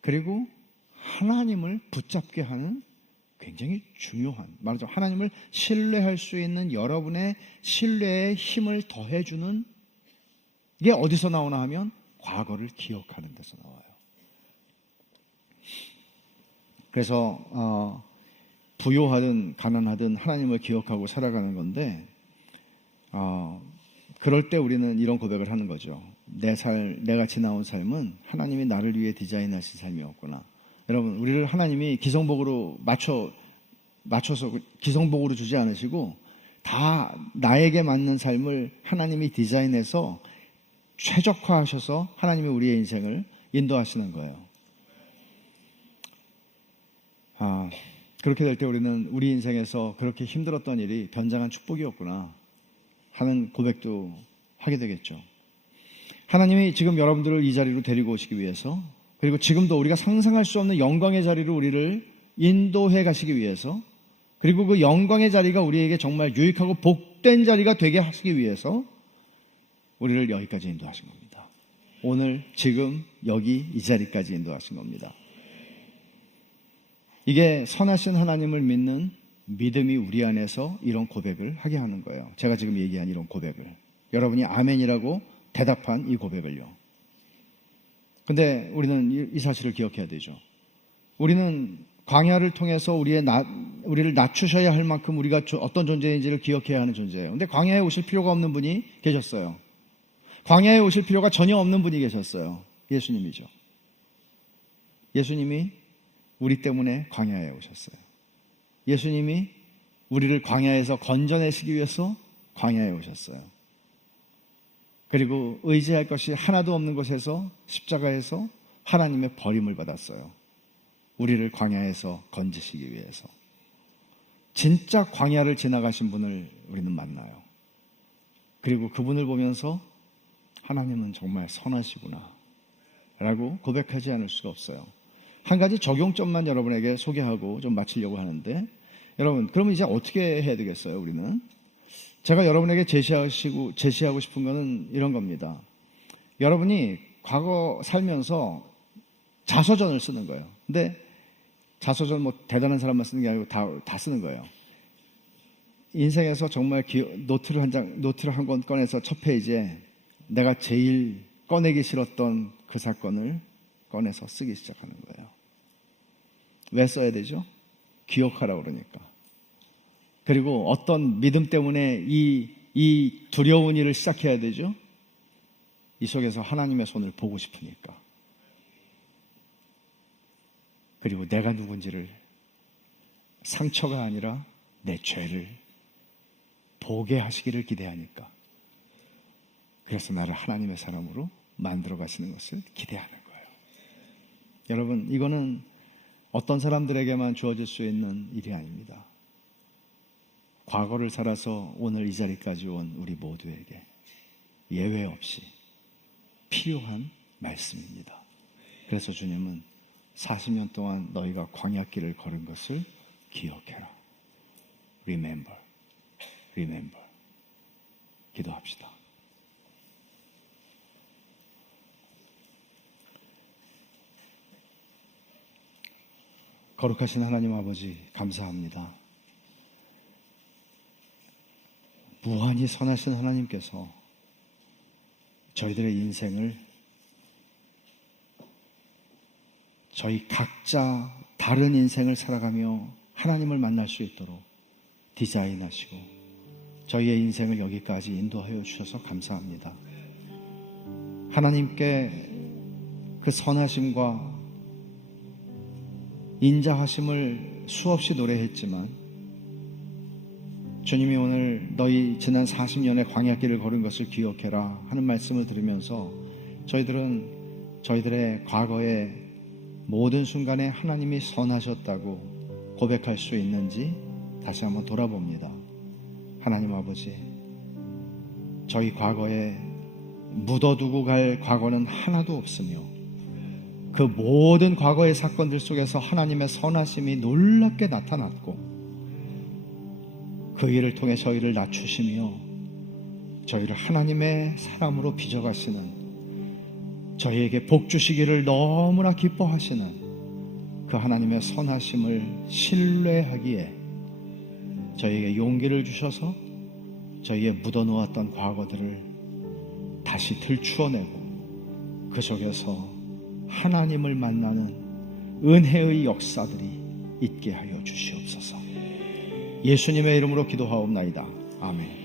그리고 하나님을 붙잡게 하는 굉장히 중요한, 말하자면 하나님을 신뢰할 수 있는 여러분의 신뢰의 힘을 더해주는, 이게 어디서 나오나 하면 과거를 기억하는 데서 나와요. 그래서 부요하든 가난하든 하나님을 기억하고 살아가는 건데, 그럴 때 우리는 이런 고백을 하는 거죠. 내가 지나온 삶은 하나님이 나를 위해 디자인하신 삶이었구나. 여러분, 우리를 하나님이 기성복으로 맞춰서 기성복으로 주지 않으시고 다 나에게 맞는 삶을 하나님이 디자인해서 최적화하셔서 하나님이 우리의 인생을 인도하시는 거예요. 그렇게 될 때 우리는 우리 인생에서 그렇게 힘들었던 일이 변장한 축복이었구나 하는 고백도 하게 되겠죠. 하나님이 지금 여러분들을 이 자리로 데리고 오시기 위해서, 그리고 지금도 우리가 상상할 수 없는 영광의 자리로 우리를 인도해 가시기 위해서, 그리고 그 영광의 자리가 우리에게 정말 유익하고 복된 자리가 되게 하시기 위해서 우리를 여기까지 인도하신 겁니다. 오늘 지금 여기 이 자리까지 인도하신 겁니다. 이게 선하신 하나님을 믿는 믿음이 우리 안에서 이런 고백을 하게 하는 거예요. 제가 지금 얘기한 이런 고백을, 여러분이 아멘이라고 대답한 이 고백을요. 근데 우리는 이 사실을 기억해야 되죠. 우리는 광야를 통해서 우리를 낮추셔야 할 만큼 우리가 어떤 존재인지를 기억해야 하는 존재예요. 근데 광야에 오실 필요가 없는 분이 계셨어요. 광야에 오실 필요가 전혀 없는 분이 계셨어요. 예수님이죠. 예수님이 우리 때문에 광야에 오셨어요. 예수님이 우리를 광야에서 건져내시기 위해서 광야에 오셨어요. 그리고 의지할 것이 하나도 없는 곳에서 십자가에서 하나님의 버림을 받았어요. 우리를 광야에서 건지시기 위해서. 진짜 광야를 지나가신 분을 우리는 만나요. 그리고 그분을 보면서 하나님은 정말 선하시구나 라고 고백하지 않을 수가 없어요. 한 가지 적용점만 여러분에게 소개하고 좀 마치려고 하는데, 여러분, 그러면 이제 어떻게 해야 되겠어요? 우리는 제가 여러분에게 제시하고 싶은 거는 이런 겁니다. 여러분이 과거 살면서 자서전을 쓰는 거예요. 근데 자서전 뭐 대단한 사람만 쓰는 게 아니고 다 쓰는 거예요. 인생에서 정말 노트를 한 권 꺼내서 첫 페이지에 내가 제일 꺼내기 싫었던 그 사건을 꺼내서 쓰기 시작하는 거예요. 왜 써야 되죠? 기억하라고 그러니까. 그리고 어떤 믿음 때문에 이 두려운 일을 시작해야 되죠? 이 속에서 하나님의 손을 보고 싶으니까. 그리고 내가 누군지를, 상처가 아니라 내 죄를 보게 하시기를 기대하니까. 그래서 나를 하나님의 사람으로 만들어 가시는 것을 기대하는 거예요. 여러분, 이거는 어떤 사람들에게만 주어질 수 있는 일이 아닙니다. 과거를 살아서 오늘 이 자리까지 온 우리 모두에게 예외 없이 필요한 말씀입니다. 그래서 주님은 40년 동안 너희가 광야길을 걸은 것을 기억해라. Remember. Remember. 기도합시다. 거룩하신 하나님 아버지, 감사합니다. 무한히 선하신 하나님께서 저희들의 인생을 저희 각자 다른 인생을 살아가며 하나님을 만날 수 있도록 디자인하시고 저희의 인생을 여기까지 인도하여 주셔서 감사합니다. 하나님께 그 선하심과 인자하심을 수없이 노래했지만 주님이 오늘 너희 지난 40년의 광야길을 걸은 것을 기억해라 하는 말씀을 들으면서 저희들은 저희들의 과거의 모든 순간에 하나님이 선하셨다고 고백할 수 있는지 다시 한번 돌아봅니다. 하나님 아버지, 저희 과거에 묻어두고 갈 과거는 하나도 없으며 그 모든 과거의 사건들 속에서 하나님의 선하심이 놀랍게 나타났고 그 일을 통해 저희를 낮추시며 저희를 하나님의 사람으로 빚어가시는, 저희에게 복 주시기를 너무나 기뻐하시는 그 하나님의 선하심을 신뢰하기에 저희에게 용기를 주셔서 저희의 묻어놓았던 과거들을 다시 들추어내고 그 속에서 하나님을 만나는 은혜의 역사들이 있게 하여 주시옵소서. 예수님의 이름으로 기도하옵나이다. 아멘.